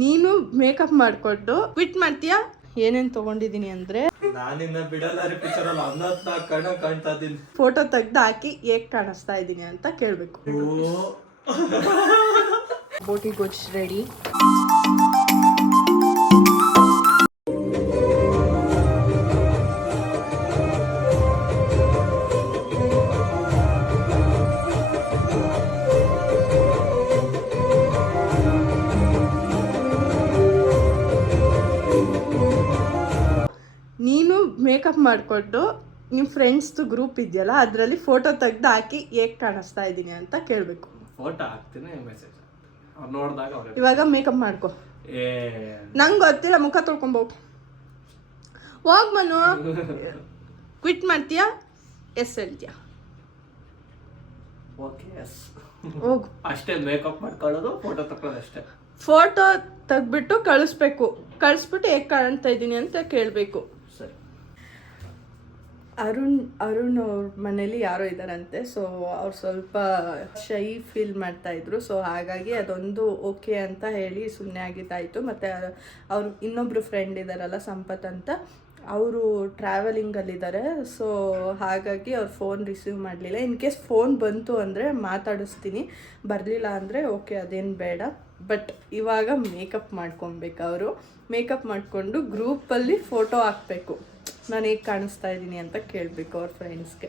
ನೀನು ಮೇಕಪ್ ಮಾಡಿಕೊಂಡು ಕ್ವಿಟ್ ಮಾಡ್ತೀಯಾ? ಏನೇನು ತೊಗೊಂಡಿದ್ದೀನಿ ಅಂದರೆ, ನಾನಿನ್ನ ಬಿಡಲ್ಲ ಪಿಕ್ಚರ್ ಅಲ್ಲಿ ಅನ್ನತ್ನ ಕಣ ಕಾಣ್ತಾ ಇದ್ದೀನಿ. ಫೋಟೋ ತೆಗ್ದು ಹಾಕಿ ಹೇಗೆ ಕಾಣಿಸ್ತಾ ಇದ್ದೀನಿ ಅಂತ ಕೇಳಬೇಕು. ಬೋಟಿ ಗೊಜ್ಜು ರೆಡಿ. ನೀನು ಮೇಕಪ್ ಮಾಡಿಕೊಂಡು ನಿಮ್ಮ ಫ್ರೆಂಡ್ಸ್ದು ಗ್ರೂಪ್ ಇದೆಯಲ್ಲ, ಅದರಲ್ಲಿ ಫೋಟೋ ತೆಗ್ದು ಹಾಕಿ ಹೇಗೆ ಕಾಣಿಸ್ತಾ ಇದ್ದೀನಿ ಅಂತ ಕೇಳಬೇಕು. ಫೋಟೋ ಹಾಕ್ತೀನಿ, ಮೆಸೇಜ್ ಅವ್ರು ನೋಡಿದಾಗ ಅವ್ರು ಇವಾಗ ಮೇಕಪ್ ಮಾಡ್ಕೊ. ನಂಗೆ ಗೊತ್ತಿಲ್ಲ, ಮುಖ ತೊಳ್ಕೊಂಬೋಗು. ಹೋಗ್ ಮನು. ಕ್ವಿಟ್ ಮಾಡ್ತೀಯಾ? ಎಸ್ ಹೇಳ್ತೀಯಾ? Okay yes. ಹೋಗು. ಅಷ್ಟೇ, ಮೇಕಪ್ ಮಾಡ್ಕೊಳ್ಳೋದು, ಫೋಟೋ ತಗೊಳ್ಳೋದು ಅಷ್ಟೇ. ಫೋಟೋ ತೆಗ್ಬಿಟ್ಟು ಕಳಿಸ್ಬಿಟ್ಟು ಹೇಗೆ ಕಾಣ್ತಾ ಇದ್ದೀನಿ ಅಂತ ಕೇಳಬೇಕು. ಸರಿ. ಅರುಣ್ ಅವ್ರ ಮನೇಲಿ ಯಾರೋ ಇದ್ದಾರಂತೆ. ಸೊ ಅವ್ರು ಸ್ವಲ್ಪ ಶೈ ಫೀಲ್ ಮಾಡ್ತಾಯಿದ್ರು. ಸೊ ಹಾಗಾಗಿ ಅದೊಂದು ಓಕೆ ಅಂತ ಹೇಳಿ ಸುಮ್ಮನೆ ಆಗಿದ್ದಾಯಿತು. ಮತ್ತು ಅವ್ರು ಇನ್ನೊಬ್ಬರು ಫ್ರೆಂಡ್ ಇದ್ದಾರಲ್ಲ, ಸಂಪತ್ ಅಂತ, ಅವರು ಟ್ರಾವೆಲಿಂಗಲ್ಲಿದ್ದಾರೆ. ಸೊ ಹಾಗಾಗಿ ಅವ್ರು ಫೋನ್ ರಿಸೀವ್ ಮಾಡಲಿಲ್ಲ. ಇನ್ ಕೇಸ್ ಫೋನ್ ಬಂತು ಅಂದರೆ ಮಾತಾಡಿಸ್ತೀನಿ, ಬರಲಿಲ್ಲ ಅಂದರೆ ಓಕೆ, ಅದೇನು ಬೇಡ. ಬಟ್ ಇವಾಗ ಮೇಕಪ್ ಮಾಡ್ಕೊಬೇಕು. ಅವರು ಮೇಕಪ್ ಮಾಡಿಕೊಂಡು ಗ್ರೂಪಲ್ಲಿ ಫೋಟೋ ಹಾಕಬೇಕು, ನಾನು ಹೇಗೆ ಕಾಣಿಸ್ತಾ ಇದ್ದೀನಿ ಅಂತ ಕೇಳಬೇಕು ಅವ್ರ ಫ್ರೆಂಡ್ಸ್ಗೆ.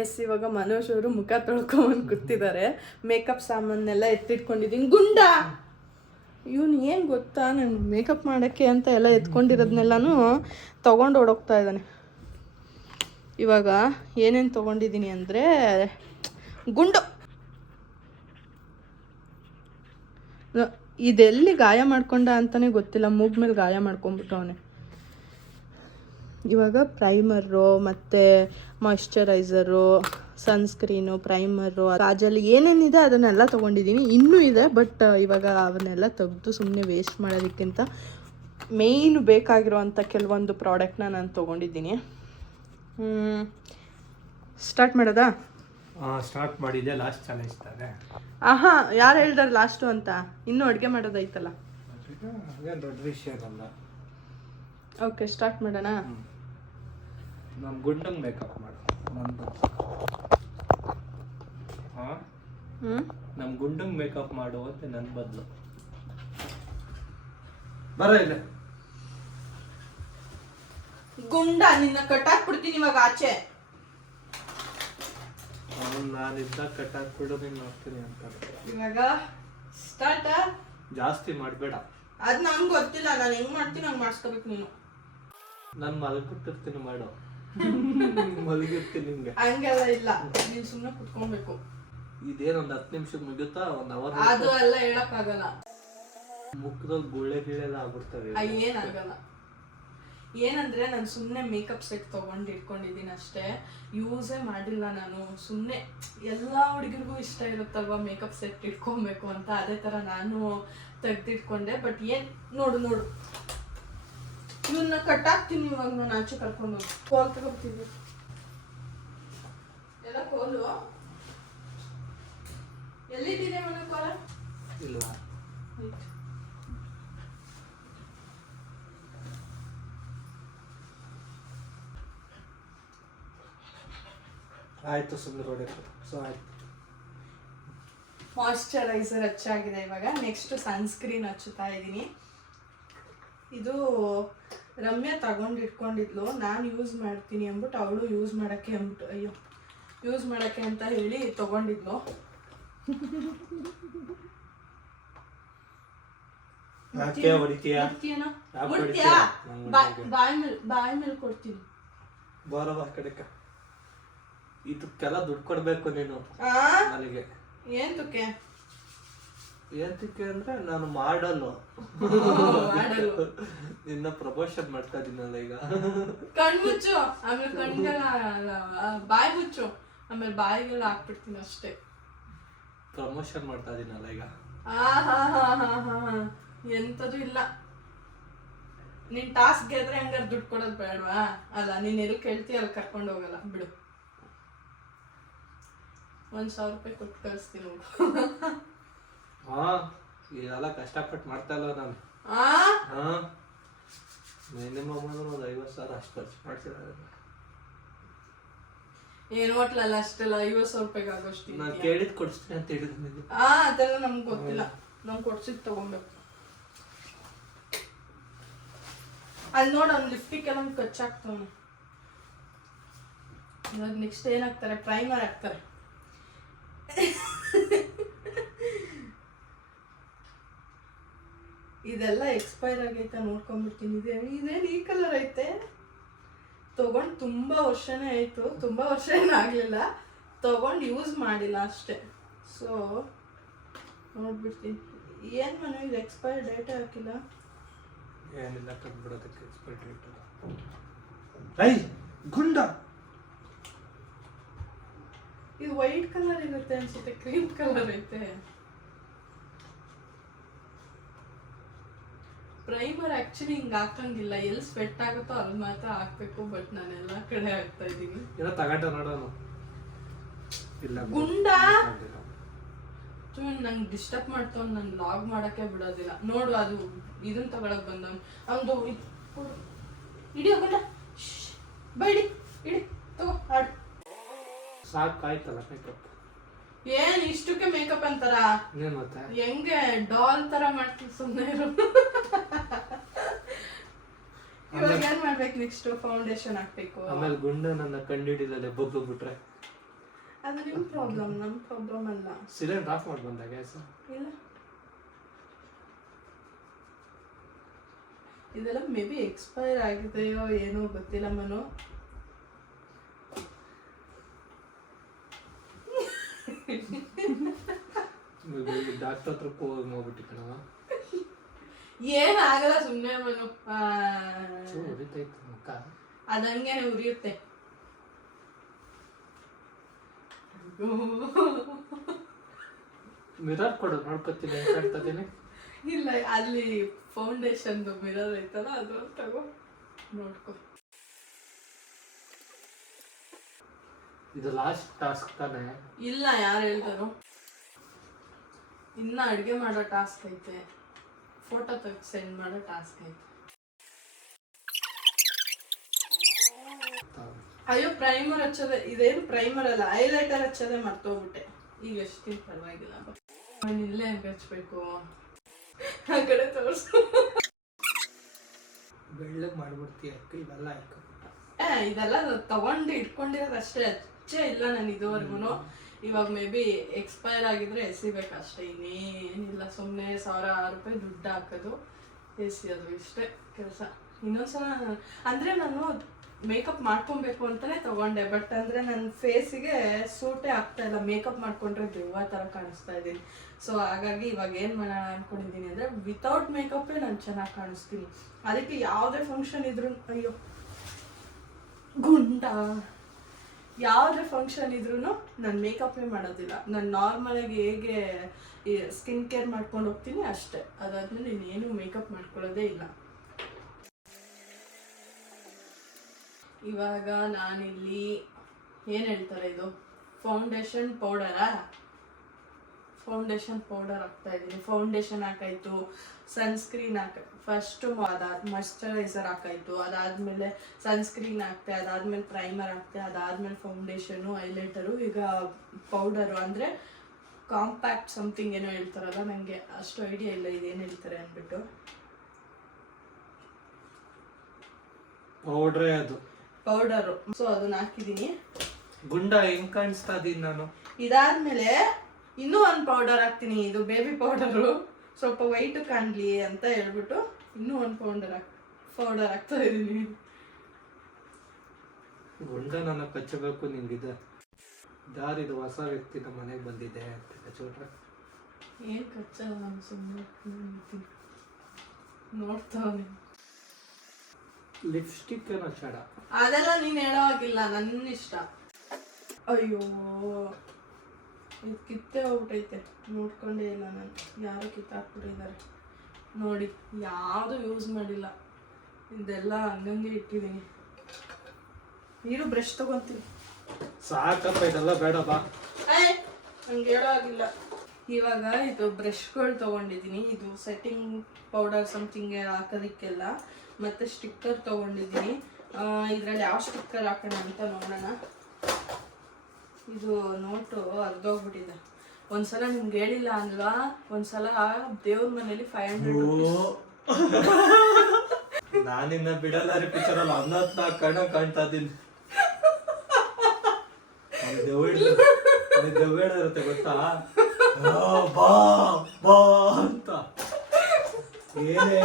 ಎಸ್, ಇವಾಗ ಮನೋಜ್ ಅವರು ಮುಖ ತೊಳ್ಕೊಂಬಂದು ಕೂತಿದ್ದಾರೆ. ಮೇಕಪ್ ಸಾಮಾನೆಲ್ಲ ಎತ್ತಿಟ್ಕೊಂಡಿದ್ದೀನಿ. ಗುಂಡ ಇವನು ಏನು ಗೊತ್ತಾ, ನಾನು ಮೇಕಪ್ ಮಾಡೋಕ್ಕೆ ಅಂತ ಎಲ್ಲ ಎತ್ಕೊಂಡಿರೋದನ್ನೆಲ್ಲನೂ ತೊಗೊಂಡು ಓಡೋಗ್ತಾ ಇದ್ದಾನೆ. ಇವಾಗ ಏನೇನು ತೊಗೊಂಡಿದ್ದೀನಿ ಅಂದರೆ, ಗುಂಡು ಇದೆಲ್ಲಿ ಗಾಯ ಮಾಡ್ಕೊಂಡ ಅಂತಲೇ ಗೊತ್ತಿಲ್ಲ, ಮೂಗ್ ಮೇಲೆ ಗಾಯ ಮಾಡ್ಕೊಂಬಿಟ್ಟು ಅವನೇ. ಇವಾಗ ಪ್ರೈಮರು ಮತ್ತು ಮಾಯ್ಶ್ಚರೈಸರು, ಸನ್ಸ್ಕ್ರೀನು, ಪ್ರೈಮರು, ಕಾಜಲ್ ಏನೇನಿದೆ ಅದನ್ನೆಲ್ಲ ತೊಗೊಂಡಿದ್ದೀನಿ. ಇನ್ನೂ ಇದೆ, ಬಟ್ ಇವಾಗ ಅವನ್ನೆಲ್ಲ ತೆಗೆದು ಸುಮ್ಮನೆ ವೇಸ್ಟ್ ಮಾಡೋದಕ್ಕಿಂತ ಮೇಯ್ನ್ ಬೇಕಾಗಿರೋವಂಥ ಕೆಲವೊಂದು ಪ್ರಾಡಕ್ಟ್ನ ನಾನು ತೊಗೊಂಡಿದ್ದೀನಿ. ಸ್ಟಾರ್ಟ್ ಮಾಡೋದಾ? ಸ್ಟಾರ್ಟ್ ಮಾಡಿದ್ದೆ, ಲಾಸ್ಟ್ ಚಾಲೆಂಜ್ ತಾನೆ. ಆಹಾ, ಯಾರು ಹೇಳ್ದಾರೆ ಲಾಸ್ಟು ಅಂತ? ಇನ್ನೂ ಅಡುಗೆ ಮಾಡೋದೈತಲ್ಲ. ದೊಡ್ಡ ವಿಷಯ ಅಲ್ಲ. ಓಕೆ, ಸ್ಟಾರ್ಟ್ ಮಾಡೋಣ. ನಮ್ಮ ಗುಂಡಂಗೆ ಮೇಕಪ್ ಮಾಡು. ನಂದು ನಮ್ಮ ಗುಂಡಂಗೆ ಮೇಕಪ್ ಮಾಡು ಅಂತ ನನ್ನ ಬದಲು ಬರ ಇಲ್ಲ. ಗುಂಡ ನಿನ್ನ ಕಟ್ಟಾಕ್ಬಿಡ್ತೀನಿ ಇವಾಗ ಆಚೆ. ನಾನಿದ್ದ ಕಟ್ಟಾಕ್ಬಿಡು, ನೀನು ನೋಡ್ತೀನಿ ಅಂತ. ಇವಾಗ ಸ್ಟಾರ್ಟ್. ಜಾಸ್ತಿ ಮಾಡಬೇಡ. ಅದು ನಂಗೆ ಗೊತ್ತಿಲ್ಲ, ನಾನು ಹೆಂಗ್ ಮಾಡ್ತೀನಿ ಹಂಗೆ ಮಾಡಿಸ್ಕೋಬೇಕು ನೀನು. ನಾನು ಮಲಗಿರ್ತೀನಿ, ಮಾಡು. ಮಲಗಿರ್ತೀನಿ, ನಿಂಗೆ ಹಂಗೆಲ್ಲ ಇಲ್ಲ, ನೀನು ಸುಮ್ಮನೆ ಕುತ್ಕೊಬೇಕು. ಇದೇನೊಂದು 10 ನಿಮಿಷ ಮುಗಿಯುತ್ತಾ, 1 ಅವರ್ ಅದು ಎಲ್ಲ ಹೇಳಕ್ಕಾಗಲ್ಲ. ಮುಖದಲ್ಲಿ ಗುಳ್ಳೆ ಗಿಳೆಲ್ಲ ಆಗ್ಬಿಡ್ತವೆ. ಏನಾಗಲ್ಲ. ಏನಂದ್ರೆ ನಾನು ಸುಮ್ಮನೆ ಮೇಕಪ್ ಸೆಟ್ ತೊಗೊಂಡು ಇಟ್ಕೊಂಡಿದ್ದೀನಿ ಅಷ್ಟೇ, ಯೂಸೇ ಮಾಡಿಲ್ಲ ನಾನು. ಸುಮ್ಮನೆ ಎಲ್ಲ ಹುಡುಗರಿಗೂ ಇಷ್ಟ ಇರುತ್ತಲ್ವ ಮೇಕಪ್ ಸೆಟ್ ಇಟ್ಕೊಬೇಕು ಅಂತ, ಅದೇ ಥರ ನಾನು ತೆಗ್ದಿಟ್ಕೊಂಡೆ. ಬಟ್ ಏನು ನೋಡು ಇವನ್ನ ಕಟ್ಟಾಕ್ತೀನಿ ಇವಾಗ. ನಾನು ಆಚೆ ಕರ್ಕೊಂಡು ಕೋಲ್ ತಗೋತೀನಿ. ಎಲ್ಲ ಕೋಲು ಎಲ್ಲಿದ್ದೀನಿ ಮನೆ ಕೋಲ? ಇಲ್ಲ, ಆಯ್ತು, ಸುಮ್ಮನೆ ಹೊಡೆಯುತ್ತೆ. ಸೊ ಆಯ್ತು. ಮಾಯ್ಶ್ಚರೈಸರ್ ಹಚ್ಚಾಗಿದೆ. ಇವಾಗ ನೆಕ್ಸ್ಟ್ ಸನ್ಸ್ಕ್ರೀನ್ ಹಚ್ಚುತ್ತಾ ಇದ್ದೀನಿ. ಇದು ರಮ್ಯಾ ತಗೊಂಡು ಇಟ್ಕೊಂಡಿದ್ಲು, ನಾನು ಯೂಸ್ ಮಾಡ್ತೀನಿ ಅಂದ್ಬಿಟ್ಟು ಅವಳು ಯೂಸ್ ಮಾಡೋಕ್ಕೆ ಅಂತ ಹೇಳಿ ತಗೊಂಡಿದ್ಲು. ಬಾಯಿ ಮೇಲೆ ಕೊಡ್ತೀನಿ. ಬರವ ಕಡೆಕ. ಇದಕ್ಕೆಲ್ಲ ದುಡ್ಡು ಕೊಡ್ಬೇಕು ನೀನು ನನಗೆ. ಏಂತಕ್ಕೆ ಅಂದ್ರೆ ನಾನು ಮಾಡಲು ನಿನ್ನ ಪ್ರಮೋಷನ್ ಮಾಡ್ತಾ ಇದೀನಲ್ಲ ಈಗ. ಕಣ್ಮುಚ್ಚು, ಆಮೇಲೆ ಕಣ್ಗೆಲ್ಲ ಬಾಯಿ ಮುಚ್ಚು, ಆಮೇಲೆ ಬಾಯಿಗೆಲ್ಲ ಹಾಕ್ಬಿಡ್ತೀನಿ ಅಷ್ಟೇ. ಪ್ರಮೋಷನ್ ಮಾಡ್ತಾ ಇದೀನಲ್ಲ ಈಗ. ಎಂತದು ಇಲ್ಲ. ನೀನ್ ಟಾಸ್ಕ್ ಗೆದ್ರೆ ಹಂಗಾರೆ ದುಡ್ಡು ಕೊಡೋದು ಬೇಡವಾ? ಅಲ್ಲ, ನೀನ್ ಎಲ್ಲಿ ಕೇಳ್ತೀಯ ಅಲ್ಲಿ ಕರ್ಕೊಂಡು ಹೋಗಲ್ಲ ಬಿಡು. 1,000 ರೂಪಾಯಿ ಕೊಟ್ಟು ಕಳಿಸ್ತೀನಿ. ಇದೆಲ್ಲ ಕಷ್ಟಪಟ್ಟು ಮಾಡ್ತಾ ಇಲ್ಲ ನಾನು. ಆ ಹಾಂ, ಮಿನಿಮಮ್ ಅಂದ್ರೆ ಒಂದು 50,000 ಅಷ್ಟು ಖರ್ಚು ಮಾಡ್ತಿದ್ದಾರೆ. ಏನು ಹೋಟ್ಲಲ್ಲ ಅಷ್ಟೆಲ್ಲ 50,000 ರೂಪಾಯಿಗೆ ಆಗೋಷ್ಟು ನಾನು ಕೇಳಿದ್ ಕೊಡಿಸ್ತೀನಿ ಅಂತ ಹೇಳಿದ್ ನಿಮಗೆ. ಅದೆಲ್ಲ ನಮ್ಗೆ ಗೊತ್ತಿಲ್ಲ, ನಮ್ಗೆ ಕೊಡ್ಸಿದ್ ತಗೊಬೇಕು. ಅಲ್ಲಿ ನೋಡು ಅವ್ನು ಲಿಫ್ಟಿಗೆಲ್ಲ ಕಚ್ಚಾಕ್ತಾವನು. ಇವಾಗ ನೆಕ್ಸ್ಟ್ ಏನಾಗ್ತಾರೆ, ಪ್ರೈಮರ್ ಹಾಕ್ತಾರೆ. ಇದೆಲ್ಲ ಎಕ್ಸ್ಪೈರ್ ಆಗೈತೆ ನೋಡ್ಕೊಂಡ್ಬಿಡ್ತೀನಿ. ಇದೇನು ಈ ಕಲರ್ ಐತೆ, ತಗೊಂಡು ತುಂಬ ವರ್ಷನೇ ಆಯಿತು. ತುಂಬ ವರ್ಷ ಏನಾಗಲಿಲ್ಲ, ತಗೊಂಡು ಯೂಸ್ ಮಾಡಿಲ್ಲ ಅಷ್ಟೇ. ಸೊ ನೋಡ್ಬಿಡ್ತೀನಿ. ಏನು ಮನೆ ಇದು ಎಕ್ಸ್ಪೈರ್ ಡೇಟೇ ಹಾಕಿಲ್ಲ. ಏನಿಲ್ಲ ತಂದ್ಬಿಡೋದಕ್ಕೆ ಎಕ್ಸ್ಪೈರ್ ಡೇಟ್. ಐ ಗುಂಡ, ಇದು ವೈಟ್ ಕಲರ್ ಇರುತ್ತೆ ಅನ್ಸುತ್ತೆ, ಕ್ರೀಮ್ ಕಲರ್ ಐತೆ. ಪ್ರೈಮರ್ ಆಕ್ಚುಲಿ ಹಿಂಗೆ ಹಾಕಂಗಿಲ್ಲ, ಎಲ್ಲಿ ಸ್ವೆಟ್ ಆಗುತ್ತೋ ಅಲ್ಲಿ ಮಾತ್ರ ಹಾಕ್ಬೇಕು. ಬಟ್ ನಾನು ಎಲ್ಲ ಕಡೆ ಹಾಕ್ತಾ ಇದ್ದೀನಿ. ಏನೋ ತಗೊಂಡ ನೋಡೋಣ. ಇಲ್ಲ ಗುಂಡ ನಂಗೆ ಡಿಸ್ಟರ್ಬ್ ಮಾಡ್ತಾವ್, ನಾನು ಲಾಗ್ ಮಾಡಕ್ಕೆ ಬಿಡೋದಿಲ್ಲ. ನೋಡು ಅದು ಇದನ್ನ ತಗೊಳಕ್ ಬಂದವ್ ಒಂದು ಇಡಿ ಹೋಗಲ್ಲ. ಬೈಡಿ ಇಡಿ ತಗೋ ಆಡು. ಸಾಕಾಯ್ತಲ್ಲ ಮೇಕಪ್. ಏನ್ ಇಷ್ಟಕ್ಕೆ ಮೇಕಪ್ ಅಂತಾರ? ಇನ್ನೇನು ಮತ್ತೆ ಹೆಂಗೆ ಡಾಲ್ ತರ ಮಾಡ್ತೀವಿ, ಸುಮ್ಮನೆ ಇರು. ಇವಾಗ ಏನ್ ಮಾಡ್ಬೇಕು ನೆಕ್ಸ್ಟ್? ಫೌಂಡೇಶನ್ ಹಾಕ್ಬೇಕು. ಆಮೇಲೆ ಗುಂಡ ನನ್ನ ಕಂಡಿಡಿಲ್ಲ ಬೊಬ್ಬ ಬಿಟ್ರೆ ಅದು ನಿಮ್ ಪ್ರಾಬ್ಲಮ್, ನಮ್ ಪ್ರಾಬ್ಲಮ್ ಅಲ್ಲ. ಸಿಲಿಂಡರ್ ಆಫ್ ಮಾಡಿ ಬಂದಾಗ ಇಲ್ಲ, ಇದೆಲ್ಲ ಮೇ ಬಿ ಎಕ್ಸ್ಪೈರ್ ಆಗಿದೆಯೋ ಏನೋ ಗೊತ್ತಿಲ್ಲ ಮನು. ಡಾಕ್ಟರ್ ಹತ್ರ ಹೋಗ್ಬಿಟ್ಟು ಕಣವ. ಏನಾಗಲ್ಲ ಸುಮ್ಮನೆ ಮನು. ಉರಿತೈತೆ ಮುಖ, ಅದಂಗೇನೆ ಉರಿಯುತ್ತೆ. ಮಿರರ್ ಕೊಡು, ನೋಡ್ಕೊತೀನಿ ಹೆಂಗ್ ಕಾಣ್ತಾ ಇದೀನಿ. ಇಲ್ಲ, ಅಲ್ಲಿ ಫೌಂಡೇಶನ್ ಮಿರರ್ ಐತಲ್ಲ, ಅದು ತಗೋ ನೋಡ್ಕೊ. ಇದು ಲಾಸ್ಟ್ ಟಾಸ್ಕ್ ತಾನೆ? ಇಲ್ಲ, ಯಾರು ಹೇಳ್ತಾರೋ. ಇನ್ನ ಅಡ್ಗೆ ಮಾಡೋ ಟಾಸ್ಕ್ ಐತೆ, ಫೋಟೋ ತೆಗೆದು ಸೆಂಡ್ ಮಾಡೋ ಟಾಸ್ಕ್ ಐತೆ. ಅಯ್ಯೋ, ಪ್ರೈಮರ್ ಹಚ್ಚೋದೆ. ಇದೇನು ಪ್ರೈಮರ್ ಅಲ್ಲ, ಹೈಲೈಟರ್ ಹಚ್ಚೋದೆ ಮರ್ತೋಗ್ಬಿಟ್ಟೆ. ಈಗ ಎಷ್ಟು ಪರವಾಗಿಲ್ಲ. ನಾನು ಇಲ್ಲೇ ಹೆಂಗೆ ಹಚ್ಬೇಕು, ಆ ಕಡೆ ತೋರಿಸು. ಬೆಳ್ಳಗೆ ಮಾಡ್ಬಿಡ್ತೀಯ ಇವೆಲ್ಲ ಹಾಕ. ಇದೆಲ್ಲ ತಗೊಂಡು ಇಟ್ಕೊಂಡಿರೋದು ಅಷ್ಟೇ, ಹಚ್ಚೇ ಇಲ್ಲ ನಾನು ಇದುವರೆಗೂ. ಇವಾಗ ಮೇ ಬಿ ಎಕ್ಸ್ಪೈರ್ ಆಗಿದ್ರೆ ಎಸಿಬೇಕು ಅಷ್ಟೇ, ಇನ್ನೇನಿಲ್ಲ. ಸುಮ್ಮನೆ 1,000 ರೂಪಾಯಿ ದುಡ್ಡು ಹಾಕೋದು, ಎಸಿಯೋದು, ಇಷ್ಟೇ ಕೆಲಸ. ಇನ್ನೊಂದ್ಸಲ ಅಂದರೆ ನಾನು ಮೇಕಪ್ ಮಾಡ್ಕೊಬೇಕು ಅಂತಲೇ ತಗೊಂಡೆ. ಬಟ್ ಅಂದರೆ ನನ್ನ ಫೇಸಿಗೆ ಸೂಟೇ ಆಗ್ತಾ ಇಲ್ಲ. ಮೇಕಪ್ ಮಾಡ್ಕೊಂಡ್ರೆ ದೆವ್ವ ಥರ ಕಾಣಿಸ್ತಾ ಇದ್ದೀನಿ. ಸೊ ಹಾಗಾಗಿ ಇವಾಗ ಏನು ಮಾಡೋಣ ಅಂದ್ಕೊಂಡಿದ್ದೀನಿ ಅಂದರೆ, ವಿತೌಟ್ ಮೇಕಪ್ಪೇ ನಾನು ಚೆನ್ನಾಗಿ ಕಾಣಿಸ್ತೀನಿ. ಅದಕ್ಕೆ ಯಾವುದೇ ಫಂಕ್ಷನ್ ಇದ್ರೂ, ಅಯ್ಯೋ ಗುಂಡ, ಯಾವುದೇ ಫಂಕ್ಷನ್ ಇದ್ರೂ ನಾನು ಮೇಕಪ್ಪೇ ಮಾಡೋದಿಲ್ಲ. ನಾನು ನಾರ್ಮಲಾಗಿ ಹೇಗೆ ಸ್ಕಿನ್ ಕೇರ್ ಮಾಡ್ಕೊಂಡು ಹೋಗ್ತೀನಿ ಅಷ್ಟೇ. ಅದಾದ್ಮೇಲೆ ಇನ್ನೇನು ಮೇಕಪ್ ಮಾಡ್ಕೊಳ್ಳೋದೇ ಇಲ್ಲ. ಇವಾಗ ನಾನಿಲ್ಲಿ ಏನು ಹೇಳ್ತಾರೆ, ಇದು ಫೌಂಡೇಶನ್ ಪೌಡರಾ? ಫೌಂಡೇಶನ್ ಪೌಡರ್ ಹಾಕ್ತಾ ಇದ್ದೀನಿ. ಫೌಂಡೇಶನ್ ಹಾಕಾಯ್ತು, ಸನ್ಸ್ಕ್ರೀನ್ ಫಸ್ಟು ಮಾಯ್ಶ್ಚರೈಸರ್ ಹಾಕಾಯ್ತು, ಅದಾದಮೇಲೆ ಸನ್ಸ್ಕ್ರೀನ್ ಹಾಕ್ತೆ, ಅದಾದಮೇಲೆ ಪ್ರೈಮರ್ ಹಾಕ್ತೆ, ಅದಾದಮೇಲೆ ಫೌಂಡೇಶನು, ಹೈಲೈಟರು, ಈಗ ಪೌಡರು ಅಂದರೆ ಕಾಂಪ್ಯಾಕ್ಟ್ ಸಮಥಿಂಗ್ ಏನೋ ಹೇಳ್ತಾರಲ್ಲ, ನನಗೆ ಅಷ್ಟು ಐಡಿಯಾ ಇಲ್ಲ ಇದೇನು ಹೇಳ್ತಾರೆ ಅಂದ್ಬಿಟ್ಟು. ಪೌಡ್ರೇ ಅದು, ಪೌಡರು. ಸೊ ಅದನ್ನ ಹಾಕಿದ್ದೀನಿ. ಗುಂಡ ಹೆಂಗ್ ಕಾಣಿಸ್ತಾ ಇದೀನಿ ನಾನು. ಇದಾದ್ಮೇಲೆ ಇನ್ನೂ ಒಂದು ಪೌಡರ್ ಹಾಕ್ತೀನಿ. ಇದು ಬೇಬಿ ಪೌಡರು, ಸ್ವಲ್ಪ ವೈಟ್ ಕಾಣಲಿ ಅಂತ ಹೇಳ್ಬಿಟ್ಟು ಇನ್ನೂ ಒಂದು ಪೌಡರ್ ಹಾಕ್ತಾ ಇದ್ದೀನಿ. ಗುಂಡ ನನ್ನ ಕಚ್ಚಬೇಕು ನಿಂಗಿದೆ. ದಾರಿದು ಹೊಸ ವ್ಯಕ್ತಿ ನಮ್ಮ ಮನೆಗೆ ಬಂದಿದೆ ಅಂತ ಕಚ್ಚೋಟ್ರೆ ಏನು ಕಚ್ಚಲ್ಲ, ನಾನು ಸುಮ್ಮನೆ ನೋಡ್ತಾವೆ. ಲಿಪ್ಸ್ಟಿಕ್ ಏನೋ ಚಡ, ಅದೆಲ್ಲ ನೀನು ಹೇಳೋವಾಗಿಲ್ಲ, ನನ್ನ ಇಷ್ಟ. ಅಯ್ಯೋ, ಇದು ಕಿತ್ತೇ ಹೋಗ್ಬಿಟ್ಟೈತೆ, ನೋಡ್ಕೊಂಡೇ ಇಲ್ಲ ನಾನು. ಯಾರೋ ಕಿತ್ತಾಕ್ಬಿಟ್ಟಿದ್ದಾರೆ ನೋಡಿ, ಯಾವುದು ಯೂಸ್ ಮಾಡಿಲ್ಲ. ಇದೆಲ್ಲ ಹಂಗಂಗೆ ಇಟ್ಟಿದ್ದೀನಿ. ನೀರು ಬ್ರಷ್ ತಗೊಂತೀನಿ. ಸಾಕಪ್ಪ, ಇದೆಲ್ಲ ಬೇಡ ಬಾ. ಹಂಗೆ ಹೇಳೋ ಆಗಿಲ್ಲ. ಇವಾಗ ಇದು ಬ್ರಷ್ಗಳು ತೊಗೊಂಡಿದ್ದೀನಿ, ಇದು ಸೆಟ್ಟಿಂಗ್ ಪೌಡರ್ ಸಮಥಿಂಗ್ ಹಾಕೋದಕ್ಕೆಲ್ಲ, ಮತ್ತು ಸ್ಟಿಕ್ಕರ್ ತೊಗೊಂಡಿದ್ದೀನಿ. ಇದರಲ್ಲಿ ಯಾವ ಸ್ಟಿಕ್ಕರ್ ಹಾಕೋಣ ಅಂತ ನೋಡೋಣ. ಇದು ನೋಟು ಅರ್ಧೋಗ್ಬಿಟ್ಟಿದೆ. ಒಂದ್ಸಲ ನಿಮ್ಗೆ ಹೇಳಿಲ್ಲ ಅಲ್ವಾ, ಒಂದ್ಸಲ ದೇವ್ರ ಮನೇಲಿ 500 ನಾನಿನ್ನ ಬಿಡಲ್ಲ ರೀ ಪಿಕ್ಚರ್ ಅಲ್ಲಿ ಅನ್ನತ್ನ ಕಾಣ್ತಾ ಇದ್ದೀನಿ. ದೆವ್ವ ಇರುತ್ತೆ ಗೊತ್ತಾ, ಬಾ ಬಾ ಅಂತ ಏನೇ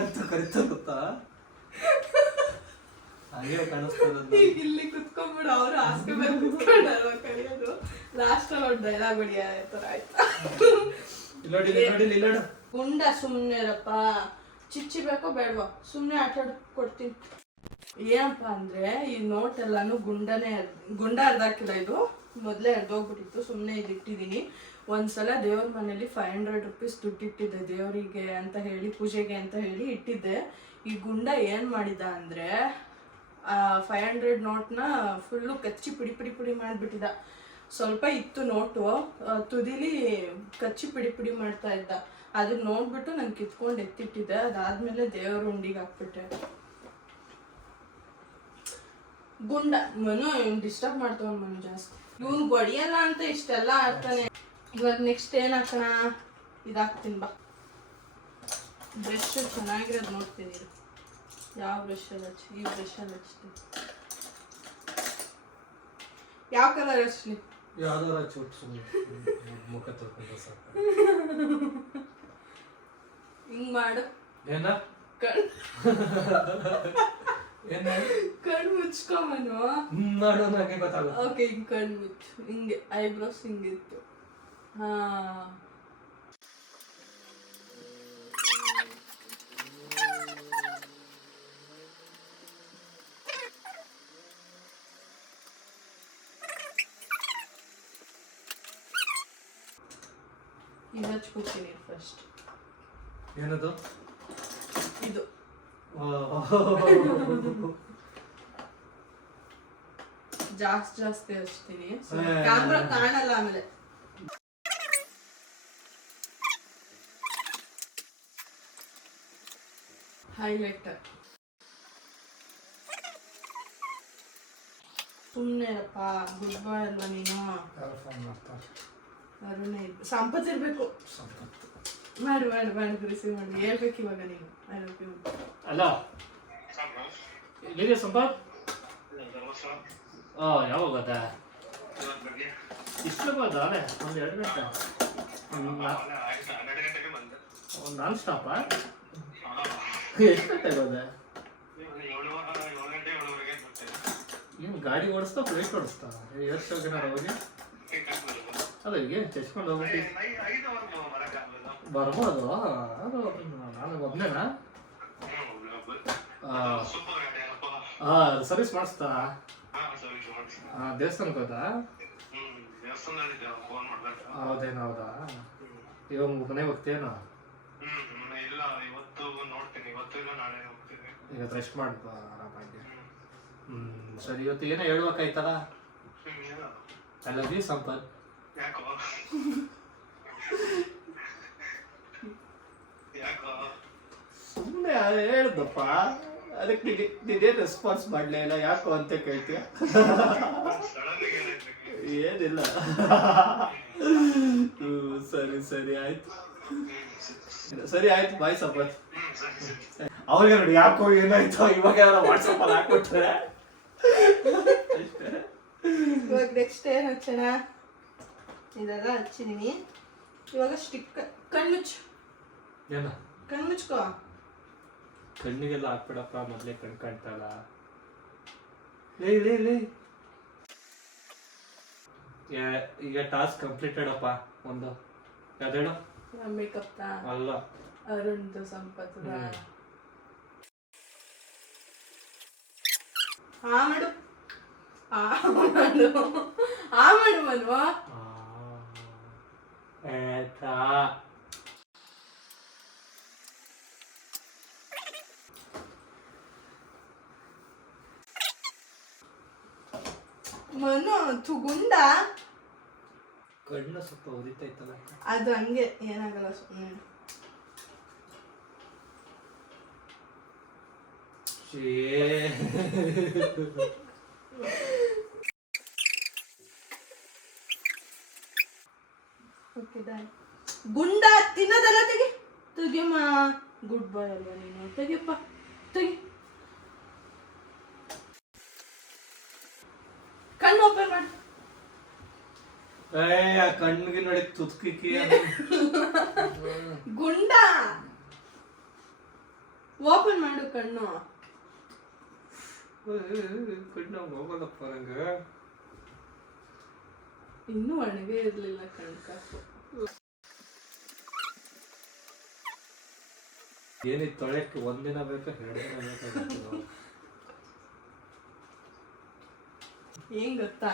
ಅಂತ ಕರಿತ ಗೊತ್ತಾ, ಹಾಗೆ ಕಾಣಿಸ್ತದ. ಇಲ್ಲಿ ಕುತ್ಕೊಂಡ್ಬಿಡು, ಅವ್ರು ಹಾಸ್ಗೆ ಮೇಲೆ ಕುತ್ಕೊಂಡಲ್ವ ಕರೆಯೋದು. ಲಾಸ್ಟ್ ಅಲ್ಲಿ ಒಂದು ಡೈಲಾಗ್ ಹೊಡಿಯ ತರ ಆಯ್ತಾ. ಇಲ್ಲ ಗುಂಡ ಸುಮ್ನೆರಪ್ಪ, ಚಿಚ್ಚಿಬೇಕೋ ಬೇಡವಾ, ಸುಮ್ನೆ ಆಟ ಕೊಡ್ತೀನಿ. ಏನಪ್ಪ ಅಂದ್ರೆ ಈ ನೋಟ್ ಎಲ್ಲಾನು ಗುಂಡ ಅರ್ಧಾಕಿಲ್ಲ, ಇದು ಮೊದಲೇ ಅರ್ಧೋಗ್ಬಿಟ್ಟಿತ್ತು. ಸುಮ್ಮನೆ ಇದಿಟ್ಟಿದ್ದೀನಿ. ಒಂದ್ಸಲ ದೇವ್ರ ಮನೇಲಿ 500 ರೂಪೀಸ್ ದುಡ್ಡು ಇಟ್ಟಿದ್ದೆ ದೇವರಿಗೆ ಅಂತ ಹೇಳಿ, ಪೂಜೆಗೆ ಅಂತ ಹೇಳಿ ಇಟ್ಟಿದ್ದೆ. ಈ ಗುಂಡ ಏನು ಮಾಡಿದ ಅಂದರೆ 500 ನೋಟ್ನ ಫುಲ್ಲು ಕಚ್ಚಿ ಪುಡಿ ಮಾಡಿಬಿಟ್ಟಿದ್ದ. ಸ್ವಲ್ಪ ಇತ್ತು ನೋಟು, ತುದಿಲಿ ಕಚ್ಚಿ ಪುಡಿ ಮಾಡ್ತಾ ಇದ್ದ. ಅದನ್ನ ನೋಡ್ಬಿಟ್ಟು ನಾನು ಕಿತ್ಕೊಂಡು ಎತ್ತಿಟ್ಟಿದ್ದೆ. ಅದಾದ್ಮೇಲೆ ದೇವ್ರ ಉಂಡಿಗೆ ಹಾಕ್ಬಿಟ್ಟೆ. ಗುಂಡ ಮನು ಇವ್ನು ಡಿಸ್ಟರ್ಬ್ ಮಾಡ್ತಾವ ಮನು ಜಾಸ್ತಿ. ಇವ್ನು ಹೊಡಿಯಲ್ಲ ಅಂತ ಇಷ್ಟೆಲ್ಲ ಆಗ್ತಾನೆ. ಇವಾಗ ನೆಕ್ಸ್ಟ್ ಏನು ಹಾಕೋಣ, ಇದಾಗ್ತೀನಿ ಬಾ. ಬ್ರಷ್ ಚೆನ್ನಾಗಿರೋದು ನೋಡ್ತೀನಿ. ಯಾವ ಬ್ರಷಲ್ಲಿ ಹಚ್ಚಿ, ಈ ಬ್ರಷಲ್ಲಿ ಹಚ್ತೀನಿ. ಯಾವ ಕಲರ್ ಹಚ್ಚಲಿ? ಯಾವ್ದಾರ ಚೂಟ್ ಮುಖ ತೊಳ್ಕೊಂಡು ಸಾಕು. ಹಿಂಗ್ ಮಾಡು. ಏನ ಕಣ್ಣು ಮುಚ್ಕೊಂಬನು. ಮಾಡು ನನಗೆ ಗೊತ್ತಾಗುತ್ತೆ. ಓಕೆ, ಹಿಂಗ್ ಕಣ್ಣು ಮುಚ್ಚು. ಹಿಂಗೆ ಐಬ್ರೋಸ್ ಹಿಂಗಿತ್ತು. ಹಾ, ಇದು ಹಚ್ಕೊತೀನಿ ಫಸ್ಟ್. ಏನದು? ಇದು ಜಾಸ್ತಿ ಹಚ್ತೀನಿ. ಕ್ಯಾಮ್ರಾ ಕಾಣಲ್ಲ ಆಮೇಲೆ. ಹೈಲೈಟರ್ ಸುಮ್ಮನೆರಪ್ಪ, ಗುಡ್ ಬಾಯ್ ಅಲ್ವಾ ನೀನು? ಅರುಣ ಸಂಪತ್ ಇರ್ಬೇಕು. ಮಾಡು ರಿಸೀವ್ ಮಾಡಿ ಹೇಳ್ಬೇಕು ಇವಾಗ ನೀನು. ಅಲ್ಲ ಎಲ್ಲಿದೆ ಸಂಪತ್? ಯಾವಾಗ ಗೊತ್ತಾ? ಇಷ್ಟು ಬಂದ ಅಲ್ಲೇ ಒಂದು 2 ಗಂಟೆ ಒಂದು ನಾನ್ ಸ್ಟಾಪ. ಎಷ್ಟು ಗಂಟೆ ಇರೋದೆ? ಏನು ಗಾಡಿ ಓಡಿಸ್ತಾ ಫ್ಲೈಟ್ ಓಡಿಸ್ತಾ? ಎಷ್ಟು ಜನ ಹೋಗಿ ಅದ ಈಗ ಚಚ್ಕೊಂಡು ಹೋಗ್ಬಿಟ್ಟು ಬರ್ಬೋದು. ಅದು ನಾನು ಒಬ್ಬನೇನಾ? ಸರ್ವಿಸ್ ಮಾಡಿಸ್ತಾ? ದೇವಸ್ಥಾನಕ್ಕೆ ಹೋದಾ? ಹೌದಾ? ಇವಾಗ ಮನೆಗೆ ಹೋಗ್ತೇನೋ? ಈಗ ರೆಸ್ಟ್ ಮಾಡ್ಬ ಆರಾಮಾಗಿ. ಸರಿ, ಇವತ್ತು ಏನೋ ಹೇಳ್ಬೇಕಾಯ್ತಲ್ಲ? I love you Sampath. ಸುಮ್ಮನೆ ಹೇಳ್ದಪ್ಪ, ಅದಕ್ಕೆ ನೀನೇನು ರೆಸ್ಪಾನ್ಸ್ ಮಾಡಲಿಲ್ಲ, ಯಾಕೋ ಅಂತ ಕೇಳ್ತೀಯ? ಏನಿಲ್ಲ. ಸರಿ ಆಯ್ತು ಬಾಯ್ ಸಂಪತ್. ಅವಾಗ ನೋಡಿ ಯಾಕೋ ಏನಾಯ್ತು, ಇವಾಗ ವಾಟ್ಸಪ್ ಅಲ್ಲಿ ಹಾಕ್ಬಿಟ್ರೆ. ಇವಾಗ ನೆಕ್ಸ್ಟ್ ಏನು ಹಚ್ಚೋಣ? ಇದೆಲ್ಲ ಹಚ್ಚಿದೀನಿ. ಇವಾಗ ಸ್ಟಿಕ್ಕರ್. ಕಣ್ಮುಚ್ಚು. ಏನ ಕಣ್ಮುಚ್ಕೋ. ಕಣ್ಣಿಗೆಲ್ಲ ಹಾಕ್ಬಿಡಪ್ಪ, ಮೊದಲೇ ಕಣ್ ಕಾಣ್ತಲ್ಲ. ಲೇ ಈಗ ಟಾಸ್ಕ್ ಕಂಪ್ಲೀಟೆಡ್ ಅಪ್ಪ. ಒಂದು ಯಾವ್ದೇಳು? ಮೇಕಪ್ ಅಲ್ಲ, ಅರುಣ್ದು ಸಂಪತ್. ಮಾಡು ಮನ್ವ. ಮನು ತುಗುಂಡ ಕಣ್ಣು ಸ್ವಲ್ಪ ಉರಿತೈತಲ್ಲ. ಅದು ಹಂಗೆ ಏನಾಗಲ್ಲ ಸುಮ್ಮನೆ. ಗುಂಡ ತಿನ್ನೋದಲ್ಲ, ತೆಗಿ ತೆಗಿಯಮ್ಮ. ಗುಡ್ ಬಾಯ್ ಅಲ್ವಾ ನೀನು? ತೆಗಿಯಪ್ಪ, ತೆಗಿ. ಕಣ್ಣು ಓಪನ್ ಮಾಡಿ. ಕಣ್ಣಿಗೆ ನೋಡಿ ತುತ್ಕಿ ಗುಂಡ ಓಪನ್ ಮಾಡು ಕಣ್ಣು. ಕಣ್ಣು ಹೋಗಲ್ಲಪ್ಪ ನಂಗ. ಇನ್ನೂ ಒಣಗೆ ಇರ್ಲಿಲ್ಲ ಕಣ್ ಕಾಸು. ಏನಿತ್ತು ತೊಳೆಯಕ್ಕೆ ಒಂದಿನ ಬೇಕಾ 2 ದಿನ ಬೇಕಾಗುತ್ತೆ. ಏನ್ ಗೊತ್ತಾ,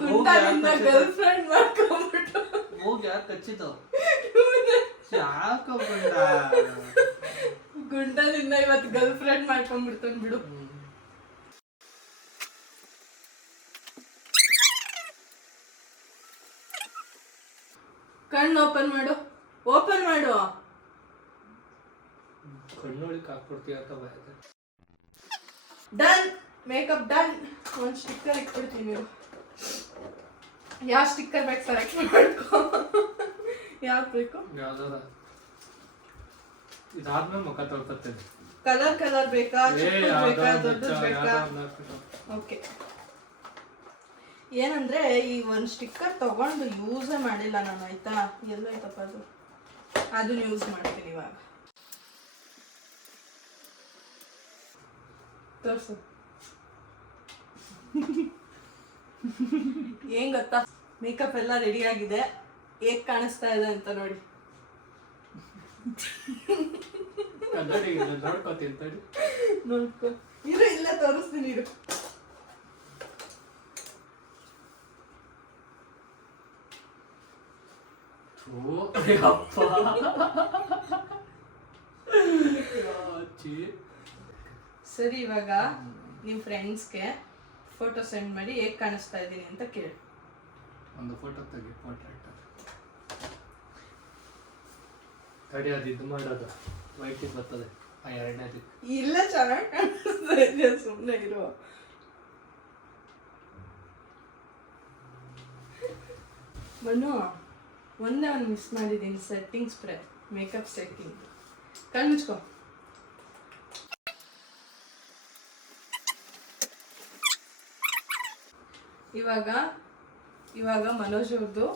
ಗುಂಡನಿಂದ ಗರ್ಲ್ ಫ್ರೆಂಡ್ ಮಾಡ್ಕೊಂಡ್ಬಿಟ್ಟು. ಹೋಗಿ ಯಾಕೆ ಕಚ್ಚಿದ್ದು? ಯಾಕ ಗುಂಡನಿಂದ ಇವತ್ತು ಗರ್ಲ್ ಫ್ರೆಂಡ್ ಮಾಡ್ಕೊಂಡ್ಬಿಡ್ತಾನೆ ಬಿಡು. ಕಣ್ಣು ಓಪನ್ ಮಾಡು, ಓಪನ್ ಮಾಡು. ಕಣ್ಣೊಳಗೆ ಹಾಕ್ಬಿಡ್ತೀಯ ಅಂತ ಭಯ. Done, makeup done. ಒಂದು ಸ್ಟಿಕ್ಕರ್ ಇಟ್ಬಿಡ್ತೀನಿ. ನೀವು ಯಾವ ಸ್ಟಿಕ್ಕರ್ ಬೇಕು ಸೆಲೆಕ್ಟ್ ಮಾಡ್ಕೊ. ಯಾವ್ದು ಬೇಕು? ಯಾವ್ದಾರ ಇದಾದ್ಮೇಲೆ ಮುಖ ತೊಳ್ಕೊತೇನೆ. ಕಲರ್ ಬೇಕಾ, ಬೇಕಾ, ದೊಡ್ಡದು ಬೇಕಾ? ಓಕೆ. ಏನಂದ್ರೆ ಈ ಒಂದು ಸ್ಟಿಕ್ಕರ್ ತಗೊಂಡು ಯೂಸೇ ಮಾಡಿಲ್ಲ ನಾನು, ಆಯ್ತಾ? ಎಲ್ಲೈತಪ್ಪ ಅದು? ಅದನ್ನ ಯೂಸ್ ಮಾಡ್ತೀನಿ ಇವಾಗ. ತೋರ್ಸು. ಏನ್ ಗೊತ್ತಾ, ಮೇಕಪ್ ಎಲ್ಲ ರೆಡಿ ಆಗಿದೆ. ಹೇಗ್ ಕಾಣಿಸ್ತಾ ಇದೆ ಅಂತ ನೋಡಿ. ನೋಡ್ಕೊ ಇರು, ಇಲ್ಲ ತೋರಿಸ್ತೀನಿ ಇರು. ಸರಿ, ಇವಾಗ ನಿಮ್ ಫ್ರೆಂಡ್ಸ್ಗೆ ಫೋಟೋ ಸೆಂಡ್ ಮಾಡಿ ಹೇಗ್ ಕಾಣಿಸ್ತಾ ಇದ್ದೀನಿ ಅಂತ ಕೇಳಿ. ಒಂದು ಫೋಟೋ ತೆಗಿ, ಫೋಟೋ ತಡಿ. ಅದು ಇದು ಮಾಡೋದು ವೈಟಿಗೆ ಬರ್ತದೆ. ಎರಡನೇದು ಇಲ್ಲ, ಚೆನ್ನಾಗಿ ಕಾಣಿಸ್ತಾ ಇದೆ, ಸುಮ್ಮನೆ ಇರು. ಮನು, ಒಂದೇ ಒಂದು ಮಿಸ್ ಮಾಡಿದ್ದೀನಿ, ಸೆಟ್ಟಿಂಗ್ ಸ್ಪ್ರೇ, ಮೇಕಪ್ ಸೆಟ್ಟಿಂಗ್. ಕಣ್ಣು ಮುಚ್ಕೋ. ಇವಾಗ ಮನೋಜ್ ಅವ್ರದ್ದು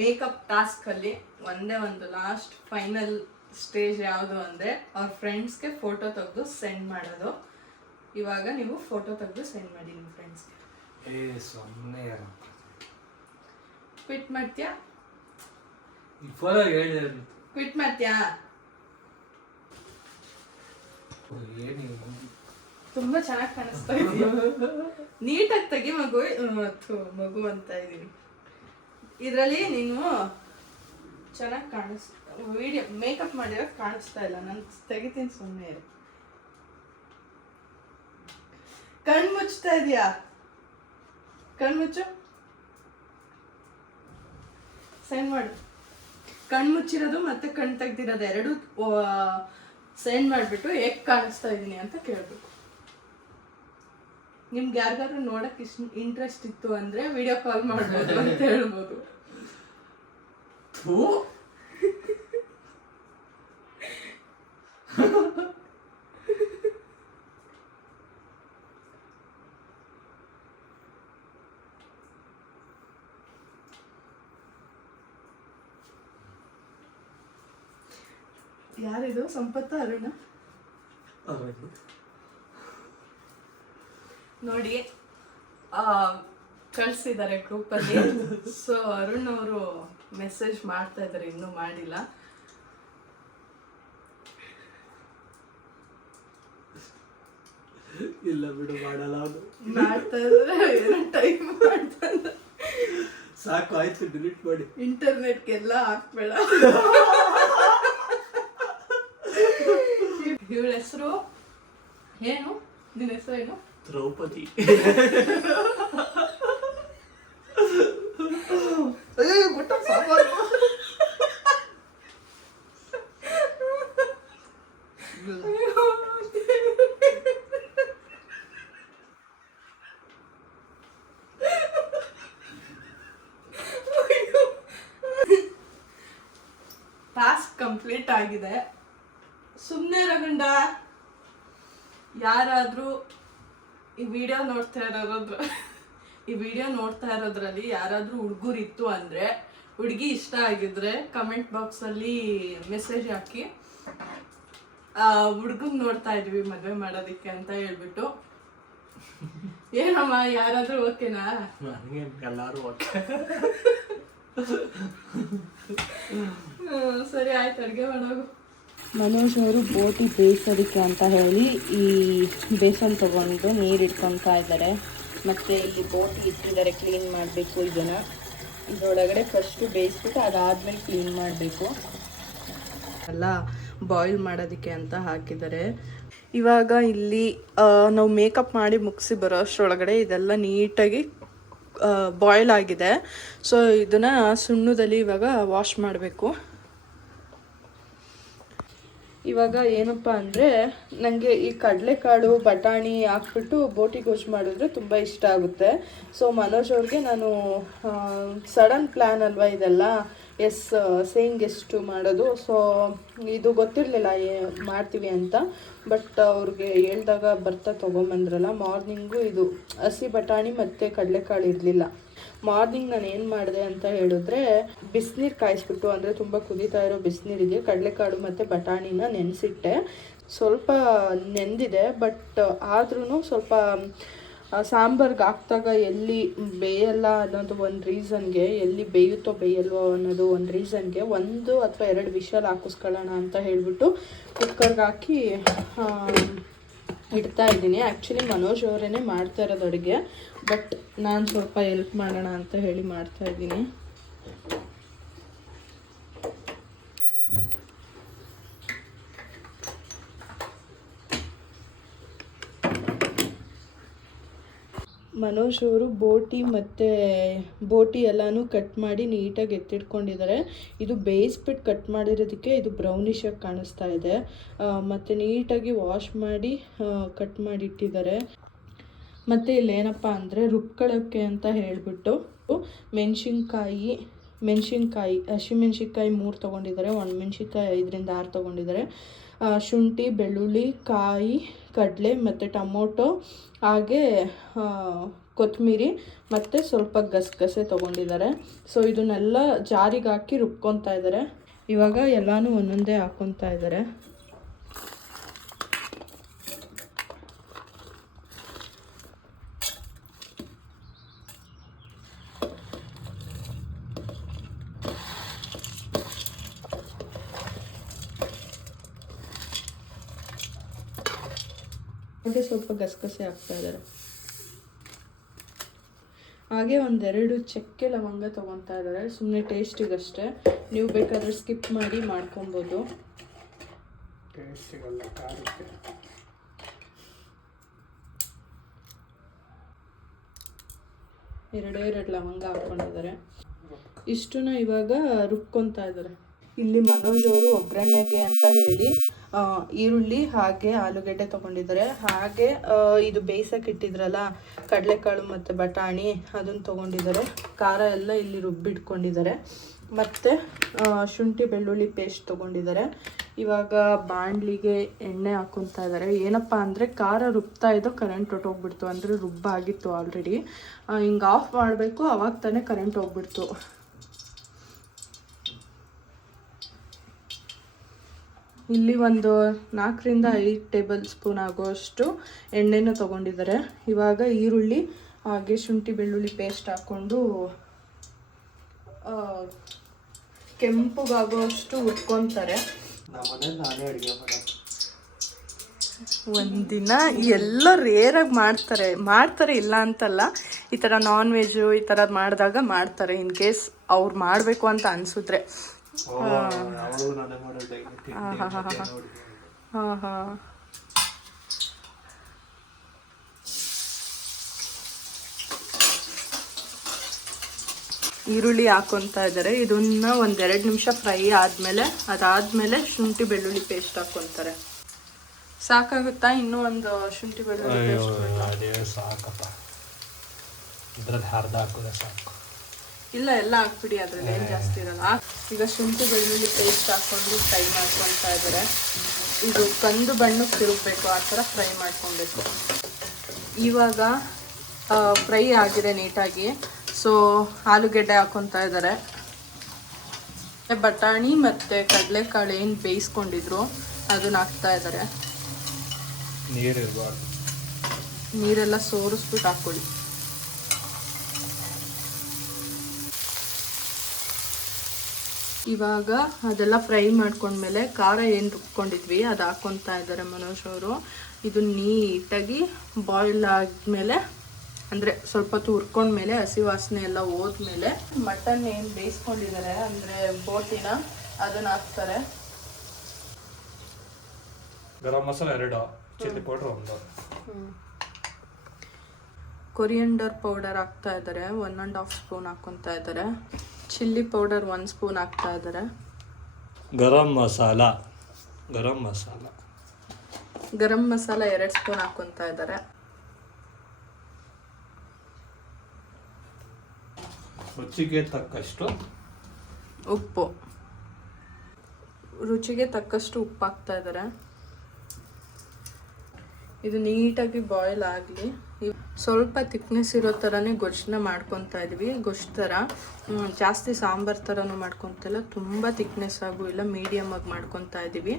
ಮೇಕಪ್ ಟಾಸ್ಕಲ್ಲಿ ಒಂದೇ ಒಂದು ಲಾಸ್ಟ್ ಫೈನಲ್ ಸ್ಟೇಜ್ ಯಾವುದು ಅಂದರೆ ಅವ್ರ ಫ್ರೆಂಡ್ಸ್ಗೆ ಫೋಟೋ ತೆಗೆದು ಸೆಂಡ್ ಮಾಡೋದು. ಇವಾಗ ನೀವು ಫೋಟೋ ತೆಗೆದು ಸೆಂಡ್ ಮಾಡಿ ನಿಮ್ಮ ಫ್ರೆಂಡ್ಸ್ಗೆ. ಸುಮ್ಮನೆ ಕ್ವಿಟ್ ಮಾಡ್ತೀಯಾ? ಕ್ವಿಟ್ ಮಾಡ್ತೀಯಾ? ತುಂಬಾ ಚೆನ್ನಾಗಿ ಕಾಣಿಸ್ತಾ ಇದೀಯ. ನೀಟಾಗಿ ತೆಗಿ ಮಗು. ಮಗು ಅಂತ ಇದೀನಿ. ಇದರಲ್ಲಿ ನೀನು ಚೆನ್ನಾಗಿ ವಿಡಿಯೋ ಮೇಕಪ್ ಮಾಡಿರೋ ಕಾಣಿಸ್ತಾ ಇಲ್ಲ. ನಾನು ತೆಗಿತೀನಿ, ಸುಮ್ಮನೆ ಇರು. ಕಣ್ಣು ಮುಚ್ತಾ ಇದೀಯಾ? ಕಣ್ಣು ಮುಚ್ಚು. ಸೆಂಡ್ ಮಾಡು. ಕಣ್ಣು ಮುಚ್ಚಿರೋದು ಮತ್ತೆ ಕಣ್ಣು ತೆಗ್ದಿರೋದು ಎರಡು ಸೆಂಡ್ ಮಾಡಿಬಿಟ್ಟು ಹೇಗೆ ಕಾಣಿಸ್ತಾ ಇದ್ದೀನಿ ಅಂತ ಕೇಳಬೇಕು. ನಿಮ್ಗೆ ಯಾರಿಗಾದ್ರೂ ನೋಡಕ್ಕೆ ಇಂಟ್ರೆಸ್ಟ್ ಇತ್ತು ಅಂದ್ರೆ ವಿಡಿಯೋ ಕಾಲ್ ಮಾಡ್ಬೋದು ಅಂತ ಹೇಳ್ಬೋದು. ಯಾರಿದು? ಸಂಪತ್ತ, ಅರುಣ? ನೋಡಿ, ಕಳಿಸಿದ್ದಾರೆ ಗ್ರೂಪಲ್ಲಿ. ಸೊ ಅರುಣ್ ಅವರು ಮೆಸೇಜ್ ಮಾಡ್ತಾ ಇದ್ದಾರೆ, ಇನ್ನೂ ಮಾಡಿಲ್ಲ. ಇಲ್ಲ ಬಿಡು, ಮಾಡಲ್ಲ. ಅದು ಮಾಡ್ತಾ ಇದ್ರೆ ಟೈಮ್ ಮಾಡ್ತಾ ಸಾಕು, ಆಯ್ತು, ಡಿಲೀಟ್ ಮಾಡಿ. ಇಂಟರ್ನೆಟ್ಗೆಲ್ಲ ಹಾಕ್ಬೇಡ. ಇವಳ ಹೆಸರು ಏನು? ನಿನ್ನ ಹೆಸರು ಏನು? ದ್ರೌಪದಿ. ಟಾಸ್ಕ್ ಕಂಪ್ಲೀಟ್ ಆಗಿದೆ. ಸುಮ್ಮನೆ ರಗುಂಡ. ಯಾರಾದರೂ ಈ ವಿಡಿಯೋ ನೋಡ್ತಾ ಇರೋದ್ರಲ್ಲಿ ಯಾರಾದರೂ ಹುಡುಗರಿತ್ತು ಅಂದರೆ, ಹುಡುಗಿ ಇಷ್ಟ ಆಗಿದ್ರೆ ಕಮೆಂಟ್ ಬಾಕ್ಸಲ್ಲಿ ಮೆಸೇಜ್ ಹಾಕಿ ಹುಡುಗನ್ ನೋಡ್ತಾ ಇದ್ವಿ ಮದುವೆ ಮಾಡೋದಕ್ಕೆ ಅಂತ ಹೇಳ್ಬಿಟ್ಟು. ಏನಮ್ಮ ಯಾರಾದರೂ ಓಕೆನಾ? ಎಲ್ಲರೂ ಓಕೆ. ಸರಿ ಆಯ್ತು, ಅಡುಗೆ ಮಾಡೋದು. ಮನೋಜ್ ಅವರು ಬೋಟಿ ಬೇಯಿಸೋದಕ್ಕೆ ಅಂತ ಹೇಳಿ ಈ ಬೇಸನ್ ತೊಗೊಂಡು ನೀರು ಇಟ್ಕೊತಾ ಇದ್ದಾರೆ. ಮತ್ತು ಇಲ್ಲಿ ಬೋಟಿ ಇಟ್ಟಿದ್ದಾರೆ, ಕ್ಲೀನ್ ಮಾಡಬೇಕು. ಇದರೊಳಗಡೆ ಫಸ್ಟು ಬೇಯಿಸ್ಬಿಟ್ಟು ಅದಾದಮೇಲೆ ಕ್ಲೀನ್ ಮಾಡಬೇಕು. ಎಲ್ಲ ಬಾಯ್ಲ್ ಮಾಡೋದಕ್ಕೆ ಅಂತ ಹಾಕಿದ್ದಾರೆ. ಇವಾಗ ಇಲ್ಲಿ ನಾವು ಮೇಕಪ್ ಮಾಡಿ ಮುಗಿಸಿ ಬರೋ ಅಷ್ಟರೊಳಗಡೆ ಇದೆಲ್ಲ ನೀಟಾಗಿ ಬಾಯ್ಲ್ ಆಗಿದೆ. ಸೊ ಇದನ್ನು ಸುಣ್ಣದಲ್ಲಿ ಇವಾಗ ವಾಶ್ ಮಾಡಬೇಕು. ಇವಾಗ ಏನಪ್ಪ ಅಂದರೆ, ನನಗೆ ಈ ಕಡಲೆಕಾಳು ಬಟಾಣಿ ಹಾಕ್ಬಿಟ್ಟು ಬೋಟಿ ಗೊಜ್ಜು ಮಾಡಿದ್ರೆ ತುಂಬ ಇಷ್ಟ ಆಗುತ್ತೆ. ಸೊ ಮನೋಜ್ ಅವ್ರಿಗೆ ನಾನು ಸಡನ್ ಪ್ಲ್ಯಾನ್ ಅಲ್ವಾ ಇದೆಲ್ಲ, ಸೇಯಿಂಗ್ ಎಷ್ಟು ಮಾಡೋದು. ಸೊ ಇದು ಗೊತ್ತಿರಲಿಲ್ಲ ಮಾಡ್ತೀವಿ ಅಂತ. ಬಟ್ ಅವ್ರಿಗೆ ಹೇಳ್ದಾಗ ಬರ್ತಾ ತೊಗೊಂಬಂದ್ರಲ್ಲ, ಮಾರ್ನಿಂಗು ಇದು ಹಸಿ ಬಟಾಣಿ ಮತ್ತು ಕಡಲೆಕಾಳು ಇರಲಿಲ್ಲ. ಮಾರ್ನಿಂಗ್ ನಾನು ಏನು ಮಾಡಿದೆ ಅಂತ ಹೇಳಿದ್ರೆ, ಬಿಸಿನೀರು ಕಾಯಿಸ್ಬಿಟ್ಟು, ಅಂದರೆ ತುಂಬ ಕುದೀತಾ ಇರೋ ಬಿಸಿನೀರಿಗೆ ಕಡಲೆಕಾಳು ಮತ್ತು ಬಟಾಣಿನ ನೆನೆಸಿಟ್ಟೆ. ಸ್ವಲ್ಪ ನೆಂದಿದೆ, ಬಟ್ ಆದ್ರೂ ಸ್ವಲ್ಪ ಸಾಂಬಾರ್ಗೆ ಹಾಕ್ದಾಗ ಎಲ್ಲಿ ಬೇಯಲ್ಲ ಅನ್ನೋದು ಒಂದು ರೀಸನ್ಗೆ, ಎಲ್ಲಿ ಬೇಯುತ್ತೋ ಬೇಯಲ್ವೋ ಅನ್ನೋದು ಒಂದು ರೀಸನ್ಗೆ 1 ಅಥವಾ 2 ವಿಷಲ್ ಹಾಕಿಸ್ಕೊಳ್ಳೋಣ ಅಂತ ಹೇಳಿಬಿಟ್ಟು ಕುಕ್ಕರ್ಗೆ ಹಾಕಿ ಇಡ್ತಾ ಇದ್ದೀನಿ. ಆ್ಯಕ್ಚುಲಿ ಮನೋಜ್ ಅವರೇ ಮಾಡ್ತಾ ಇರೋದು ಅಡುಗೆ, ಬಟ್ ನಾನು ಸ್ವಲ್ಪ ಹೆಲ್ಪ್ ಮಾಡೋಣ ಅಂತ ಹೇಳಿ ಮಾಡ್ತಾ ಇದ್ದೀನಿ. ಮನೋಜ್ ಅವರು ಬೋಟಿ ಎಲ್ಲನೂ ಕಟ್ ಮಾಡಿ ನೀಟಾಗಿ ಎತ್ತಿಟ್ಕೊಂಡಿದ್ದಾರೆ. ಇದು ಬೇಯಿಸ್ಬಿಟ್ಟು ಕಟ್ ಮಾಡಿರೋದಕ್ಕೆ ಇದು ಬ್ರೌನಿಶಾಗಿ ಕಾಣಿಸ್ತಾ ಇದೆ. ಮತ್ತು ನೀಟಾಗಿ ವಾಶ್ ಮಾಡಿ ಕಟ್ ಮಾಡಿ ಇಟ್ಟಿದ್ದಾರೆ. ಮತ್ತು ಇಲ್ಲೇನಪ್ಪ ಅಂದರೆ, ರುಬ್ಕೊಳ್ಳೋಕ್ಕೆ ಅಂತ ಹೇಳಿಬಿಟ್ಟು ಮೆಣಸಿನ್ಕಾಯಿ, ಹಸಿಮೆಣ್ಸಿನ್ಕಾಯಿ 3 ತೊಗೊಂಡಿದ್ದಾರೆ, ಒಣಮೆಣ್ಸಿನ್ಕಾಯಿ 5ರಿಂದ 6 ತೊಗೊಂಡಿದ್ದಾರೆ. ಶುಂಠಿ, ಬೆಳ್ಳುಳ್ಳಿ, ಕಾಯಿ, ಕಡಲೆ ಮತ್ತು ಟೊಮೊಟೊ, ಹಾಗೆ ಕೊತ್ತಂಬರಿ ಮತ್ತು ಸ್ವಲ್ಪ ಗಸಗಸೆ ತೊಗೊಂಡಿದ್ದಾರೆ. ಸೊ ಇದನ್ನೆಲ್ಲ ಜಾರಿಗೆ ಹಾಕಿ ರುಬ್ಕೊತಾ ಇದ್ದಾರೆ. ಇವಾಗ ಎಲ್ಲನೂ ಒಂದೊಂದೇ ಹಾಕ್ಕೊತಾ ಇದ್ದಾರೆ. ಮತ್ತು ಸ್ವಲ್ಪ ಗಸಗಸೆ ಹಾಕ್ತಾ ಇದ್ದಾರೆ. ಹಾಗೆ 1-2 ಚಕ್ಕೆ ಲವಂಗ ತೊಗೊತಾ ಇದ್ದಾರೆ, ಸುಮ್ಮನೆ ಟೇಸ್ಟಿಗಷ್ಟೇ. ನೀವು ಬೇಕಾದರೆ ಸ್ಕಿಪ್ ಮಾಡಿ ಮಾಡ್ಕೊಬೋದು. ಟೇಸ್ಟಿಗಲ್ಲ, ಖಾರಕ್ಕೆ. 2 ಲವಂಗ ಹಾಕ್ಕೊಂಡಿದ್ದಾರೆ. ಇಷ್ಟನ್ನ ಇವಾಗ ರುಬ್ಕೊತಾ ಇದ್ದಾರೆ. ಇಲ್ಲಿ ಮನೋಜ್ ಅವರು ಒಗ್ಗರಣೆಗೆ ಅಂತ ಹೇಳಿ ಈರುಳ್ಳಿ ಹಾಗೆ ಆಲೂಗಡ್ಡೆ ತೊಗೊಂಡಿದ್ದಾರೆ. ಹಾಗೆ ಇದು ಬೇಯಿಸೋಕೆ ಇಟ್ಟಿದ್ರಲ್ಲ ಕಡಲೆಕಾಳು ಮತ್ತು ಬಟಾಣಿ, ಅದನ್ನು ತೊಗೊಂಡಿದ್ದಾರೆ. ಖಾರ ಎಲ್ಲ ಇಲ್ಲಿ ರುಬ್ಬಿಟ್ಕೊಂಡಿದ್ದಾರೆ. ಮತ್ತು ಶುಂಠಿ ಬೆಳ್ಳುಳ್ಳಿ ಪೇಸ್ಟ್ ತೊಗೊಂಡಿದ್ದಾರೆ. ಇವಾಗ ಬಾಣಲಿಗೆ ಎಣ್ಣೆ ಹಾಕ್ಕೊತಾ ಇದ್ದಾರೆ. ಏನಪ್ಪ ಅಂದರೆ, ಖಾರ ರುಬ್ತಾ ಇದ್ದೋ ಕರೆಂಟ್ ಹೊಟ್ಟೋಗ್ಬಿಡ್ತು, ಅಂದರೆ ರುಬ್ಬಾಗಿತ್ತು ಆಲ್ರೆಡಿ. ಹಿಂಗೆ ಆಫ್ ಮಾಡಬೇಕು, ಅವಾಗ ತಾನೇ ಕರೆಂಟ್ ಹೋಗ್ಬಿಡ್ತು. ಇಲ್ಲಿ ಒಂದು 4ರಿಂದ 5 ಟೇಬಲ್ ಸ್ಪೂನ್ ಆಗೋಷ್ಟು ಎಣ್ಣೆನ ತೊಗೊಂಡಿದ್ದಾರೆ. ಇವಾಗ ಈರುಳ್ಳಿ ಹಾಗೆ ಶುಂಠಿ ಬೆಳ್ಳುಳ್ಳಿ ಪೇಸ್ಟ್ ಹಾಕ್ಕೊಂಡು ಕೆಂಪುಗಾಗೋಷ್ಟು ಉಟ್ಕೊತಾರೆ. ಒಂದಿನ ಎಲ್ಲ ರೇರಾಗಿ ಮಾಡ್ತಾರೆ ಇಲ್ಲ ಅಂತಲ್ಲ. ಈ ಥರ ನಾನ್ ವೆಜ್ಜು ಈ ಥರ ಮಾಡಿದಾಗ ಮಾಡ್ತಾರೆ, ಇನ್ ಕೇಸ್ ಅವ್ರು ಮಾಡಬೇಕು ಅಂತ ಅನಿಸಿದ್ರೆ. ಈರುಳ್ಳಿ ಹಾಕ್ಕೊತಾ ಇದ್ದಾರೆ. ಇದನ್ನ ಒಂದೆರಡು ನಿಮಿಷ ಫ್ರೈ ಆದಮೇಲೆ ಅದಾದಮೇಲೆ ಶುಂಠಿ ಬೆಳ್ಳುಳ್ಳಿ ಪೇಸ್ಟ್ ಹಾಕ್ಕೊತಾರೆ. ಸಾಕಾಗುತ್ತಾ ಇನ್ನೂ ಒಂದು ಶುಂಠಿ ಬೆಳ್ಳುಳ್ಳಿ ಪೇಸ್ಟ್? ಅದೇ ಸಾಕಪ್ಪ, ಇದ್ರಲ್ಲಿ ಅರ್ಧ ಹಾಕಿದ್ರೆ ಸಾಕು. ಇಲ್ಲ, ಎಲ್ಲ ಹಾಕ್ಬಿಡಿ, ಅದ್ರಲ್ಲಿ ಏನು ಜಾಸ್ತಿ ಇರಲ್ಲ. ಈಗ ಶುಂಠಿ ಬೆಳ್ಳುಳ್ಳಿ ಪೇಸ್ಟ್ ಹಾಕ್ಕೊಂಡು ಫ್ರೈ ಮಾಡ್ಕೊತಾ ಇದ್ದಾರೆ. ಇದು ಕಂದು ಬಣ್ಣಕ್ಕೆ ತಿರುಗಬೇಕು, ಆ ಥರ ಫ್ರೈ ಮಾಡ್ಕೊಬೇಕು. ಇವಾಗ ಫ್ರೈ ಆಗಿದೆ ನೀಟಾಗಿ. ಸೊ ಆಲೂಗೆಡ್ಡೆ ಹಾಕ್ಕೊತಾ ಇದ್ದಾರೆ. ಬಟಾಣಿ ಮತ್ತು ಕಡಲೆಕಾಳು ಏನು ಬೇಯಿಸ್ಕೊಂಡಿದ್ರು ಅದನ್ನ ಹಾಕ್ತಾ ಇದ್ದಾರೆ. ನೀರಿರಬಾರ್ದು, ನೀರೆಲ್ಲ ಸೋರಿಸ್ಬಿಟ್ಟು ಹಾಕ್ಕೊಳ್ಳಿ. ಇವಾಗ ಅದೆಲ್ಲ ಫ್ರೈ ಮಾಡ್ಕೊಂಡ್ಮೇಲೆ ಖಾರ ಏನು ರುಬ್ಕೊಂಡಿದ್ವಿ ಅದು ಹಾಕ್ಕೊತಾ ಇದ್ದಾರೆ ಮನೋಜ್ ಅವರು. ಇದು ನೀಟಾಗಿ ಬಾಯ್ಲ್ ಆದಮೇಲೆ, ಅಂದರೆ ಸ್ವಲ್ಪ ಹೊತ್ತು ಹುರ್ಕೊಂಡ್ಮೇಲೆ ಹಸಿ ವಾಸನೆ ಎಲ್ಲ ಹೋದ್ಮೇಲೆ ಮಟನ್ ಏನು ಬೇಯಿಸ್ಕೊಂಡಿದ್ದಾರೆ ಅಂದರೆ ಬೋಟಿನ ಅದನ್ನು ಹಾಕ್ತಾರೆ. Garam masala 2, chilli powder 1, coriander powder ಹಾಕ್ತಾ ಇದ್ದಾರೆ. 1.5 ಸ್ಪೂನ್ ಹಾಕ್ಕೊತಾ ಇದ್ದಾರೆ. ಚಿಲ್ಲಿ ಪೌಡರ್ 1 ಸ್ಪೂನ್ ಹಾಕ್ತಾ ಇದ್ದಾರೆ. ಗರಂ ಮಸಾಲ 2 ಸ್ಪೂನ್ ಹಾಕ್ಕೊತಾ ಇದ್ದಾರೆ. ರುಚಿಗೆ ತಕ್ಕಷ್ಟು ಉಪ್ಪು ಹಾಕ್ತಾ ಇದ್ದಾರೆ. ಇದು ನೀಟಾಗಿ ಬಾಯ್ಲ್ ಆಗಲಿ. ಸ್ವಲ್ಪ ತಿಕ್ನೆಸ್ ಇರೋ ಥರನೇ ಗೊಜ್ಜನ್ನ ಮಾಡ್ಕೊತಾ ಇದ್ವಿ. ಗೊಜ್ಜು ಥರ ಜಾಸ್ತಿ ಸಾಂಬಾರು ಥರನೂ ಮಾಡ್ಕೊತಿಲ್ಲ, ತುಂಬ ತಿಕ್ನೆಸ್ ಆಗು ಇಲ್ಲ, ಮೀಡಿಯಮ್ ಆಗಿ ಮಾಡ್ಕೊತಾ ಇದ್ದೀವಿ.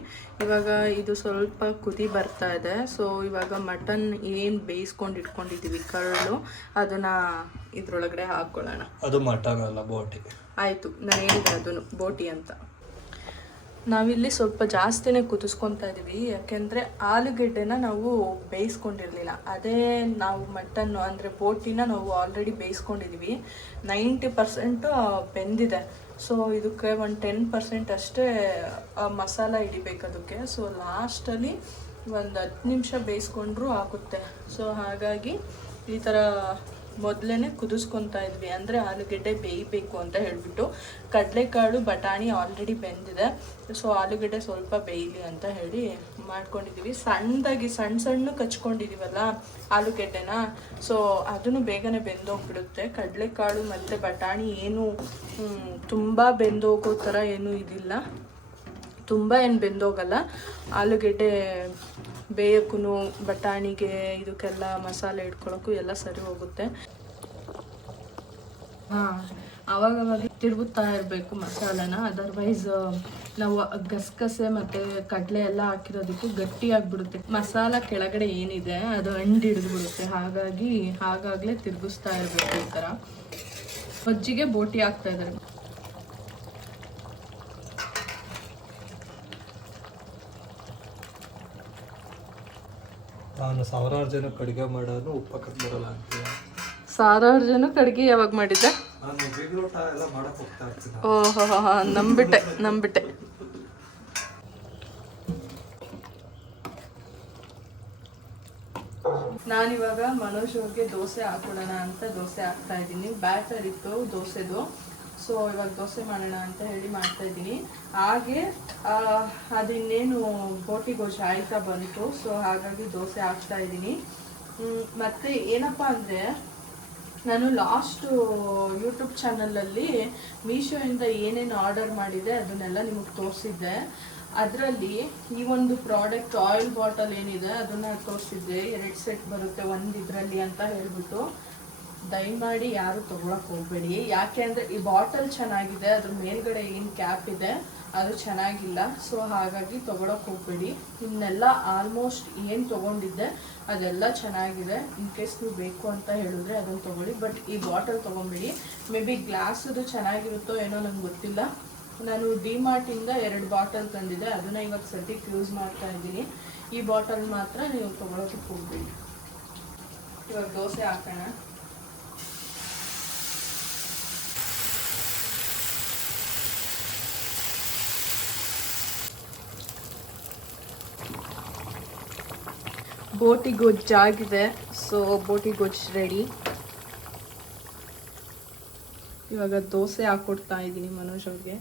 ಇವಾಗ ಇದು ಸ್ವಲ್ಪ ಕುದಿ ಬರ್ತಾ ಇದೆ. ಸೊ ಇವಾಗ ಮಟನ್ ಏನು ಬೇಯಿಸ್ಕೊಂಡು ಇಟ್ಕೊಂಡಿದ್ದೀವಿ ಕರಳು, ಅದನ್ನು ಇದ್ರೊಳಗಡೆ ಹಾಕ್ಕೊಳ್ಳೋಣ. ಅದು ಮಟನ್ ಅಲ್ಲ, ಬೋಟಿ. ಆಯಿತು, ನಾನು ಹೇಳಿದೆ ಅದನ್ನು ಬೋಟಿ ಅಂತ. ನಾವಿಲ್ಲಿ ಸ್ವಲ್ಪ ಜಾಸ್ತಿನೇ ಕುದಿಸ್ಕೊತಾ ಇದ್ದೀವಿ, ಯಾಕೆಂದರೆ ಆಲೂಗೆಡ್ಡೆನ ನಾವು ಬೇಯಿಸ್ಕೊಂಡಿರಲಿಲ್ಲ. ಅದೇ ನಾವು ಮಟನ್ನು ಅಂದರೆ ಬೋಟಿನ ನಾವು ಆಲ್ರೆಡಿ ಬೇಯಿಸ್ಕೊಂಡಿದ್ದೀವಿ. 90% ಬೆಂದಿದೆ. ಸೊ ಇದಕ್ಕೆ ಒಂದು 10% ಅಷ್ಟೇ ಮಸಾಲ ಹಿಡಿಬೇಕು ಅದಕ್ಕೆ. ಸೊ ಲಾಸ್ಟಲ್ಲಿ ಒಂದು 10 ನಿಮಿಷ ಬೇಯಿಸ್ಕೊಂಡ್ರೂ ಆಗುತ್ತೆ. ಸೊ ಹಾಗಾಗಿ ಈ ಥರ ಮೊದಲೇ ಕುದಿಸ್ಕೊತಾ ಇದ್ವಿ, ಅಂದರೆ ಆಲೂಗೆಡ್ಡೆ ಬೇಯಬೇಕು ಅಂತ ಹೇಳಿಬಿಟ್ಟು. ಕಡಲೆಕಾಳು ಬಟಾಣಿ ಆಲ್ರೆಡಿ ಬೆಂದಿದೆ. ಸೊ ಆಲೂಗೆಡ್ಡೆ ಸ್ವಲ್ಪ ಬೇಯಲಿ ಅಂತ ಹೇಳಿ ಮಾಡ್ಕೊಂಡಿದ್ದೀವಿ. ಸಣ್ಣದಾಗಿ ಸಣ್ಣ ಕಚ್ಕೊಂಡಿದ್ದೀವಲ್ಲ ಆಲೂಗೆಡ್ಡೆನ, ಸೊ ಅದನ್ನು ಬೇಗನೆ ಬೆಂದೋಗ್ಬಿಡುತ್ತೆ. ಕಡಲೆಕಾಳು ಮತ್ತು ಬಟಾಣಿ ಏನು ತುಂಬ ಬೆಂದೋಗೋ ಥರ ಏನೂ ಇದಿಲ್ಲ, ತುಂಬ ಏನು ಬೆಂದೋಗಲ್ಲ. ಆಲೂಗೆಡ್ಡೆ ಬೇಯೋಕ್ಕೂ ಬಟಾಣಿಗೆ ಇದಕ್ಕೆಲ್ಲ ಮಸಾಲೆ ಇಟ್ಕೊಳ್ಳೋಕ್ಕೂ ಎಲ್ಲ ಸರಿ ಹೋಗುತ್ತೆ. ಆವಾಗವಾಗ ತಿರುಗುತ್ತಾ ಇರಬೇಕು ಮಸಾಲೆನ, ಅದರ್ವೈಸ್ ನಾವು ಗಸಗಸೆ ಮತ್ತು ಕಡಲೆ ಎಲ್ಲ ಹಾಕಿರೋದಕ್ಕೂ ಗಟ್ಟಿಯಾಗಿಬಿಡುತ್ತೆ. ಮಸಾಲ ಕೆಳಗಡೆ ಏನಿದೆ ಅದು ಅಂಡು ಹಿಡಿದ್ಬಿಡುತ್ತೆ. ಹಾಗಾಗಿ ಆಗಾಗಲೇ ತಿರುಗಿಸ್ತಾ ಇರಬೇಕು. ಈ ಥರ ಗೊಜ್ಜಿಗೆ ಬೋಟಿ ಹಾಕ್ತಾ ಇದ್ದಾರೆ. ನಾನು ಸಾವಿರಾರು ಜನಕ್ಕೆ ಅಡುಗೆ ಮಾಡೋದು ಉಪ್ಪು ಬರಲ್ಲ ಅಂತೀಯ. ಸಾವಿರಾರು ಜನಕ್ಕೆ ಅಡುಗೆ ಯಾವಾಗ ಮಾಡಿದ್ದೆ? ನಾನು ಬೀಗ್ರೂಟ ಎಲ್ಲ ಮಾಡಕ್ಕೆ ಹೋಗ್ತಾ ಇರ್ತೀನಿ. ಓಹೋ, ನಂಬಿಟ್ಟೆ. ನಾನಿವಾಗ ಮನೋಜ್ ಅವ್ರಿಗೆ ದೋಸೆ ಹಾಕೊಡೋಣ ಅಂತ ದೋಸೆ ಹಾಕ್ತಾ ಇದ್ದೀನಿ. ಬ್ಯಾಟರ್ ಇತ್ತು ದೋಸೆದು. ಸೊ ಇವಾಗ ದೋಸೆ ಮಾಡೋಣ ಅಂತ ಹೇಳಿ ಮಾಡ್ತಾ ಇದ್ದೀನಿ. ಹಾಗೆ ಅದಿನ್ನೇನು ಬೋಟಿ ಗೊಜ್ಜು ಆಯ್ತಾ ಬಂತು. ಸೊ ಹಾಗಾಗಿ ದೋಸೆ ಹಾಕ್ತಾ ಇದ್ದೀನಿ. ಮತ್ತು ಏನಪ್ಪ ಅಂದರೆ, ನಾನು ಲಾಸ್ಟು ಯೂಟ್ಯೂಬ್ ಚಾನಲಲ್ಲಿ ಮೀಶೋಯಿಂದ ಏನೇನು ಆರ್ಡರ್ ಮಾಡಿದೆ ಅದನ್ನೆಲ್ಲ ನಿಮಗೆ ತೋರಿಸಿದ್ದೆ. ಅದರಲ್ಲಿ ಈ ಒಂದು ಪ್ರಾಡಕ್ಟ್ ಆಯಿಲ್ ಬಾಟಲ್ ಏನಿದೆ ಅದನ್ನು ತೋರಿಸಿದ್ದೆ. 2 ಸೆಟ್ ಬರುತ್ತೆ ಒಂದು ಇದರಲ್ಲಿ ಅಂತ ಹೇಳ್ಬಿಟ್ಟು. ದಯಮಾಡಿ ಯಾರು ತೊಗೊಳಕ್ಕೆ ಹೋಗಬೇಡಿ, ಯಾಕೆ ಅಂದರೆ ಈ ಬಾಟಲ್ ಚೆನ್ನಾಗಿದೆ, ಅದ್ರ ಮೇಲ್ಗಡೆ ಏನು ಕ್ಯಾಪ್ ಇದೆ ಅದು ಚೆನ್ನಾಗಿಲ್ಲ. ಸೊ ಹಾಗಾಗಿ ತೊಗೊಳಕ್ಕೆ ಹೋಗಬೇಡಿ. ಇನ್ನೆಲ್ಲ ಆಲ್ಮೋಸ್ಟ್ ಏನು ತೊಗೊಂಡಿದ್ದೆ ಅದೆಲ್ಲ ಚೆನ್ನಾಗಿದೆ. ಇನ್ ಕೇಸ್ ನೀವು ಬೇಕು ಅಂತ ಹೇಳಿದ್ರೆ ಅದನ್ನು ತೊಗೊಳ್ಳಿ, ಬಟ್ ಈ ಬಾಟಲ್ ತೊಗೊಬೇಡಿ. ಮೇ ಬಿ ಗ್ಲಾಸದು ಚೆನ್ನಾಗಿರುತ್ತೋ ಏನೋ ನಂಗೆ ಗೊತ್ತಿಲ್ಲ. ನಾನು ಡಿಮಾರ್ಟಿಂದ 2 ಬಾಟಲ್ ತಂದಿದ್ದೆ, ಅದನ್ನು ಇವಾಗ ಸದ್ಯಕ್ಕೆ ಯೂಸ್ ಮಾಡ್ತಾ ಇದ್ದೀನಿ. ಈ ಬಾಟಲ್ ಮಾತ್ರ ನೀವು ತೊಗೊಳೋದಕ್ಕೆ ಹೋಗಬೇಡಿ. ಇವಾಗ ದೋಸೆ ಹಾಕೋಣ. ಬೋಟಿ ಗೊಜ್ಜಾಗಿದೆ. ಸೊ ಬೋಟಿ ಗೊಜ್ಜು ರೆಡಿ. ಇವಾಗ ದೋಸೆ ಹಾಕ್ಕೊಡ್ತಾ ಇದ್ದೀನಿ ಮನೋಜ್ ಅವ್ರಿಗೆ.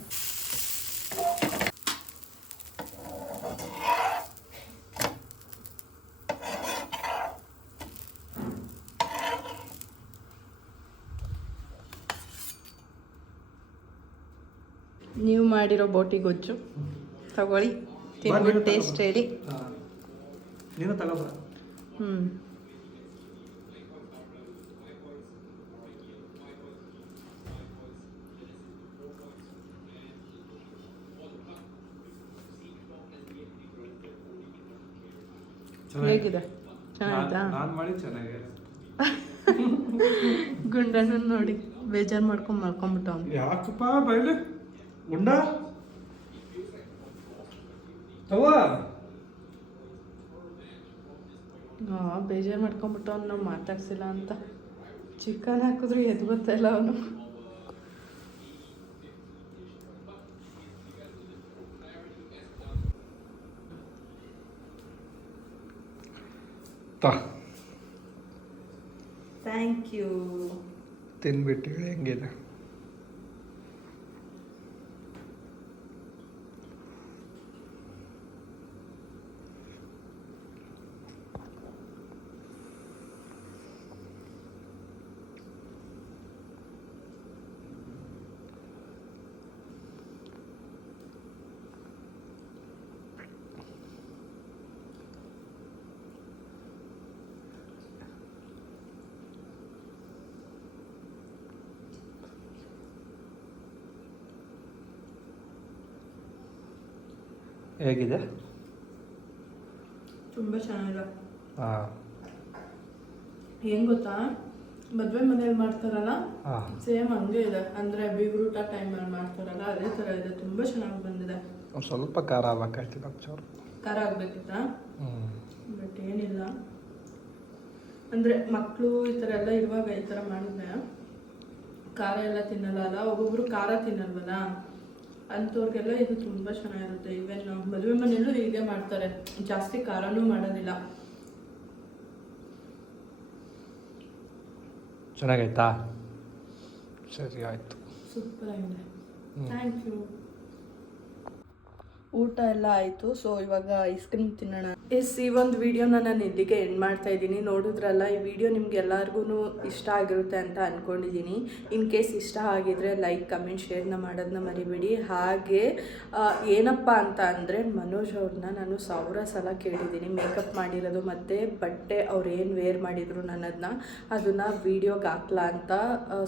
ನೀವು ಮಾಡಿರೋ ಬೋಟಿ ಗೊಜ್ಜು ತಗೊಳ್ಳಿ, ತಿನ್ಬಿಟ್ಟು ಟೇಸ್ಟ್ ಹೇಳಿ. ನೀನು ತಗೋಬ. ಹೇಗಿದೆ? ಚೆನ್ನಾಗಿತ್ತಾ? ನಾನು ಮಾಡಿ ಚೆನ್ನಾಗಿದೆ. ಗುಂಡನ ನೋಡಿ ಬೇಜಾರು ಮಾಡ್ಕೊಂಡು ಮಲ್ಕೊಂಡ್ಬಿಟ್ಟ ಅವ್ನು. ಯಾಕಪ್ಪ ಬೈಲೆ ಗುಂಡ ತವ ಬೇಜಾರು ಮಾಡ್ಕೊಂಡ್ಬಿಟ್ಟ ಅವ್ನು, ನಾವು ಮಾತಾಡ್ಸಿಲ್ಲ ಅಂತ. ಚಿಕನ್ ಹಾಕಿದ್ರು ಎದ್ದು ಗೊತ್ತಾಯಿಲ್ಲ ಅವನು. Thank you. ತಿನ್ಬಿಟ್ಟು ಹೆಂಗಿದೆ? ಹೇಗಿದೆ? ತುಂಬ ಚೆನ್ನಾಗಿದೆ. ಹಾಂ, ಏನು ಗೊತ್ತಾ, ಮದುವೆ ಮನೇಲಿ ಮಾಡ್ತಾರಲ್ಲ ಸೇಮ್ ಹಂಗೆ ಇದೆ. ಅಂದರೆ ಬೀಗ್ರೂಟ ಟೈಮಲ್ಲಿ ಮಾಡ್ತಾರಲ್ಲ ಅದೇ ಥರ ಇದೆ. ತುಂಬ ಚೆನ್ನಾಗಿ ಬಂದಿದೆ. ಒಂದು ಸ್ವಲ್ಪ ಖಾರ ಆಗ್ಬೇಕಾಯ್ತು, ಒಂಚೂರು ಖಾರ ಆಗಬೇಕಿತ್ತ, ಬಟ್ ಏನಿಲ್ಲ. ಅಂದರೆ ಮಕ್ಕಳು ಈ ಥರ ಎಲ್ಲ ಇರುವಾಗ ಈ ಥರ ಮಾಡಿದ್ರೆ ಖಾರ ಎಲ್ಲ ತಿನ್ನಲ್ಲ ಅಲ್ಲ, ಒಬ್ಬೊಬ್ರು ಖಾರ ತಿನ್ನಲ್ವಲ್ಲ, ಅಂಥವ್ರಿಗೆಲ್ಲ ಇದು ತುಂಬ ಚೆನ್ನಾಗಿರುತ್ತೆ. ಈವನ್ ಮದುವೆ ಮನೆಯಲ್ಲೂ ಹೀಗೆ ಮಾಡ್ತಾರೆ, ಜಾಸ್ತಿ ಖಾರನೂ ಮಾಡೋದಿಲ್ಲ. ಚೆನ್ನಾಗೈತಾ? ಸರಿ ಆಯಿತು, ಸೂಪರ್ ಆಗಿದೆ. Thank you. ಊಟ ಎಲ್ಲ ಆಯಿತು. ಸೊ ಇವಾಗ ಐಸ್ ಕ್ರೀಮ್ ತಿನ್ನೋಣ. ಈ ಒಂದು ವಿಡಿಯೋನ ನಾನು ಇಲ್ಲಿಗೆ ಎಂಡ್ ಮಾಡ್ತಾ ಇದ್ದೀನಿ. ನೋಡಿದ್ರಲ್ಲ, ಈ ವಿಡಿಯೋ ನಿಮ್ಗೆ ಎಲ್ಲರಿಗೂ ಇಷ್ಟ ಆಗಿರುತ್ತೆ ಅಂತ ಅಂದ್ಕೊಂಡಿದ್ದೀನಿ. ಇನ್ ಕೇಸ್ ಇಷ್ಟ ಆಗಿದ್ರೆ ಲೈಕ್, ಕಮೆಂಟ್, ಶೇರ್ನ ಮಾಡೋದನ್ನ ಮರಿಬೇಡಿ. ಹಾಗೆ ಏನಪ್ಪ ಅಂತ ಅಂದರೆ, ಮನೋಜ್ ಅವ್ರನ್ನ ನಾನು 1000 ಸಲ ಕೇಳಿದ್ದೀನಿ ಮೇಕಪ್ ಮಾಡಿರೋದು ಮತ್ತು ಬಟ್ಟೆ ಅವ್ರು ಏನು ವೇರ್ ಮಾಡಿದರು ಅದನ್ನು ವೀಡಿಯೋಗೆ ಹಾಕ್ಲಾ ಅಂತ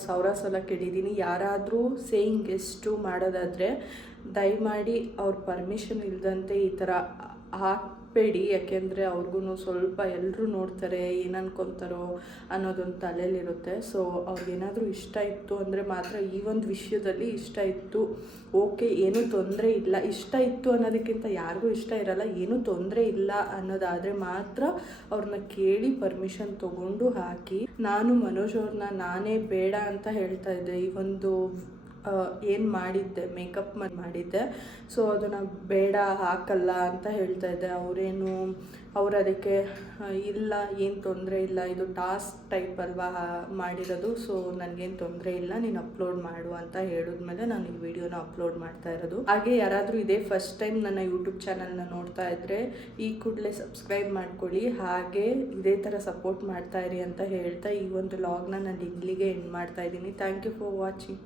1000 ಸಲ ಕೇಳಿದ್ದೀನಿ. ಯಾರಾದರೂ ಸೇಯಿಂಗ್ ಗೆಸ್ಟು ಮಾಡೋದಾದರೆ ದಯಮಾಡಿ ಅವ್ರ ಪರ್ಮಿಷನ್ ಇಲ್ಲದಂತೆ ಈ ಥರ ಹಾಕಬೇಡಿ. ಯಾಕೆಂದರೆ ಅವ್ರಿಗೂ ಸ್ವಲ್ಪ ಎಲ್ಲರೂ ನೋಡ್ತಾರೆ, ಏನು ಅನ್ಕೊತಾರೋ ಅನ್ನೋದೊಂದು ತಲೆಯಲ್ಲಿರುತ್ತೆ. ಸೊ ಅವ್ರಿಗೇನಾದರೂ ಇಷ್ಟ ಇತ್ತು ಅಂದರೆ ಮಾತ್ರ, ಈ ಒಂದು ವಿಷಯದಲ್ಲಿ ಇಷ್ಟ ಇತ್ತು ಓಕೆ, ಏನೂ ತೊಂದರೆ ಇಲ್ಲ. ಇಷ್ಟ ಇತ್ತು ಅನ್ನೋದಕ್ಕಿಂತ ಯಾರಿಗೂ ಇಷ್ಟ ಇರಲ್ಲ, ಏನೂ ತೊಂದರೆ ಇಲ್ಲ ಅನ್ನೋದಾದರೆ ಮಾತ್ರ ಅವ್ರನ್ನ ಕೇಳಿ ಪರ್ಮಿಷನ್ ತೊಗೊಂಡು ಹಾಕಿ. ನಾನು ಮನೋಜ್ ಅವ್ರನ್ನ ನಾನೇ ಬೇಡ ಅಂತ ಹೇಳ್ತಾ ಇದ್ದೆ. ಈ ಒಂದು ಏನು ಮಾಡಿದ್ದೆ, ಮೇಕಪ್ ಮಾಡಿದ್ದೆ, ಸೊ ಅದನ್ನು ಬೇಡ ಹಾಕಲ್ಲ ಅಂತ ಹೇಳ್ತಾ ಇದ್ದೆ. ಅವ್ರು ಅದಕ್ಕೆ ಇಲ್ಲ, ಏನು ತೊಂದರೆ ಇಲ್ಲ, ಇದು ಟಾಸ್ಕ್ ಟೈಪ್ ಅಲ್ವಾ ಮಾಡಿರೋದು, ಸೊ ನನಗೇನು ತೊಂದರೆ ಇಲ್ಲ, ನೀನು ಅಪ್ಲೋಡ್ ಮಾಡು ಅಂತ ಹೇಳಿದ್ಮೇಲೆ ನಾನು ಈ ವಿಡಿಯೋನ ಅಪ್ಲೋಡ್ ಮಾಡ್ತಾ ಇರೋದು. ಹಾಗೆ ಯಾರಾದರೂ ಇದೇ ಫಸ್ಟ್ ಟೈಮ್ ನನ್ನ ಯೂಟ್ಯೂಬ್ ಚಾನಲ್ನ ನೋಡ್ತಾ ಇದ್ದರೆ ಈ ಕೂಡಲೇ ಸಬ್ಸ್ಕ್ರೈಬ್ ಮಾಡ್ಕೊಳ್ಳಿ. ಹಾಗೆ ಇದೇ ಥರ ಸಪೋರ್ಟ್ ಮಾಡ್ತಾ ಇರಿ ಅಂತ ಹೇಳ್ತಾ ಈ ಒಂದು ವ್ಲಾಗ್ನ ನಾನು ಇಲ್ಲಿಗೆ ಎಂಡ್ ಮಾಡ್ತಾ ಇದ್ದೀನಿ. Thank you for watching.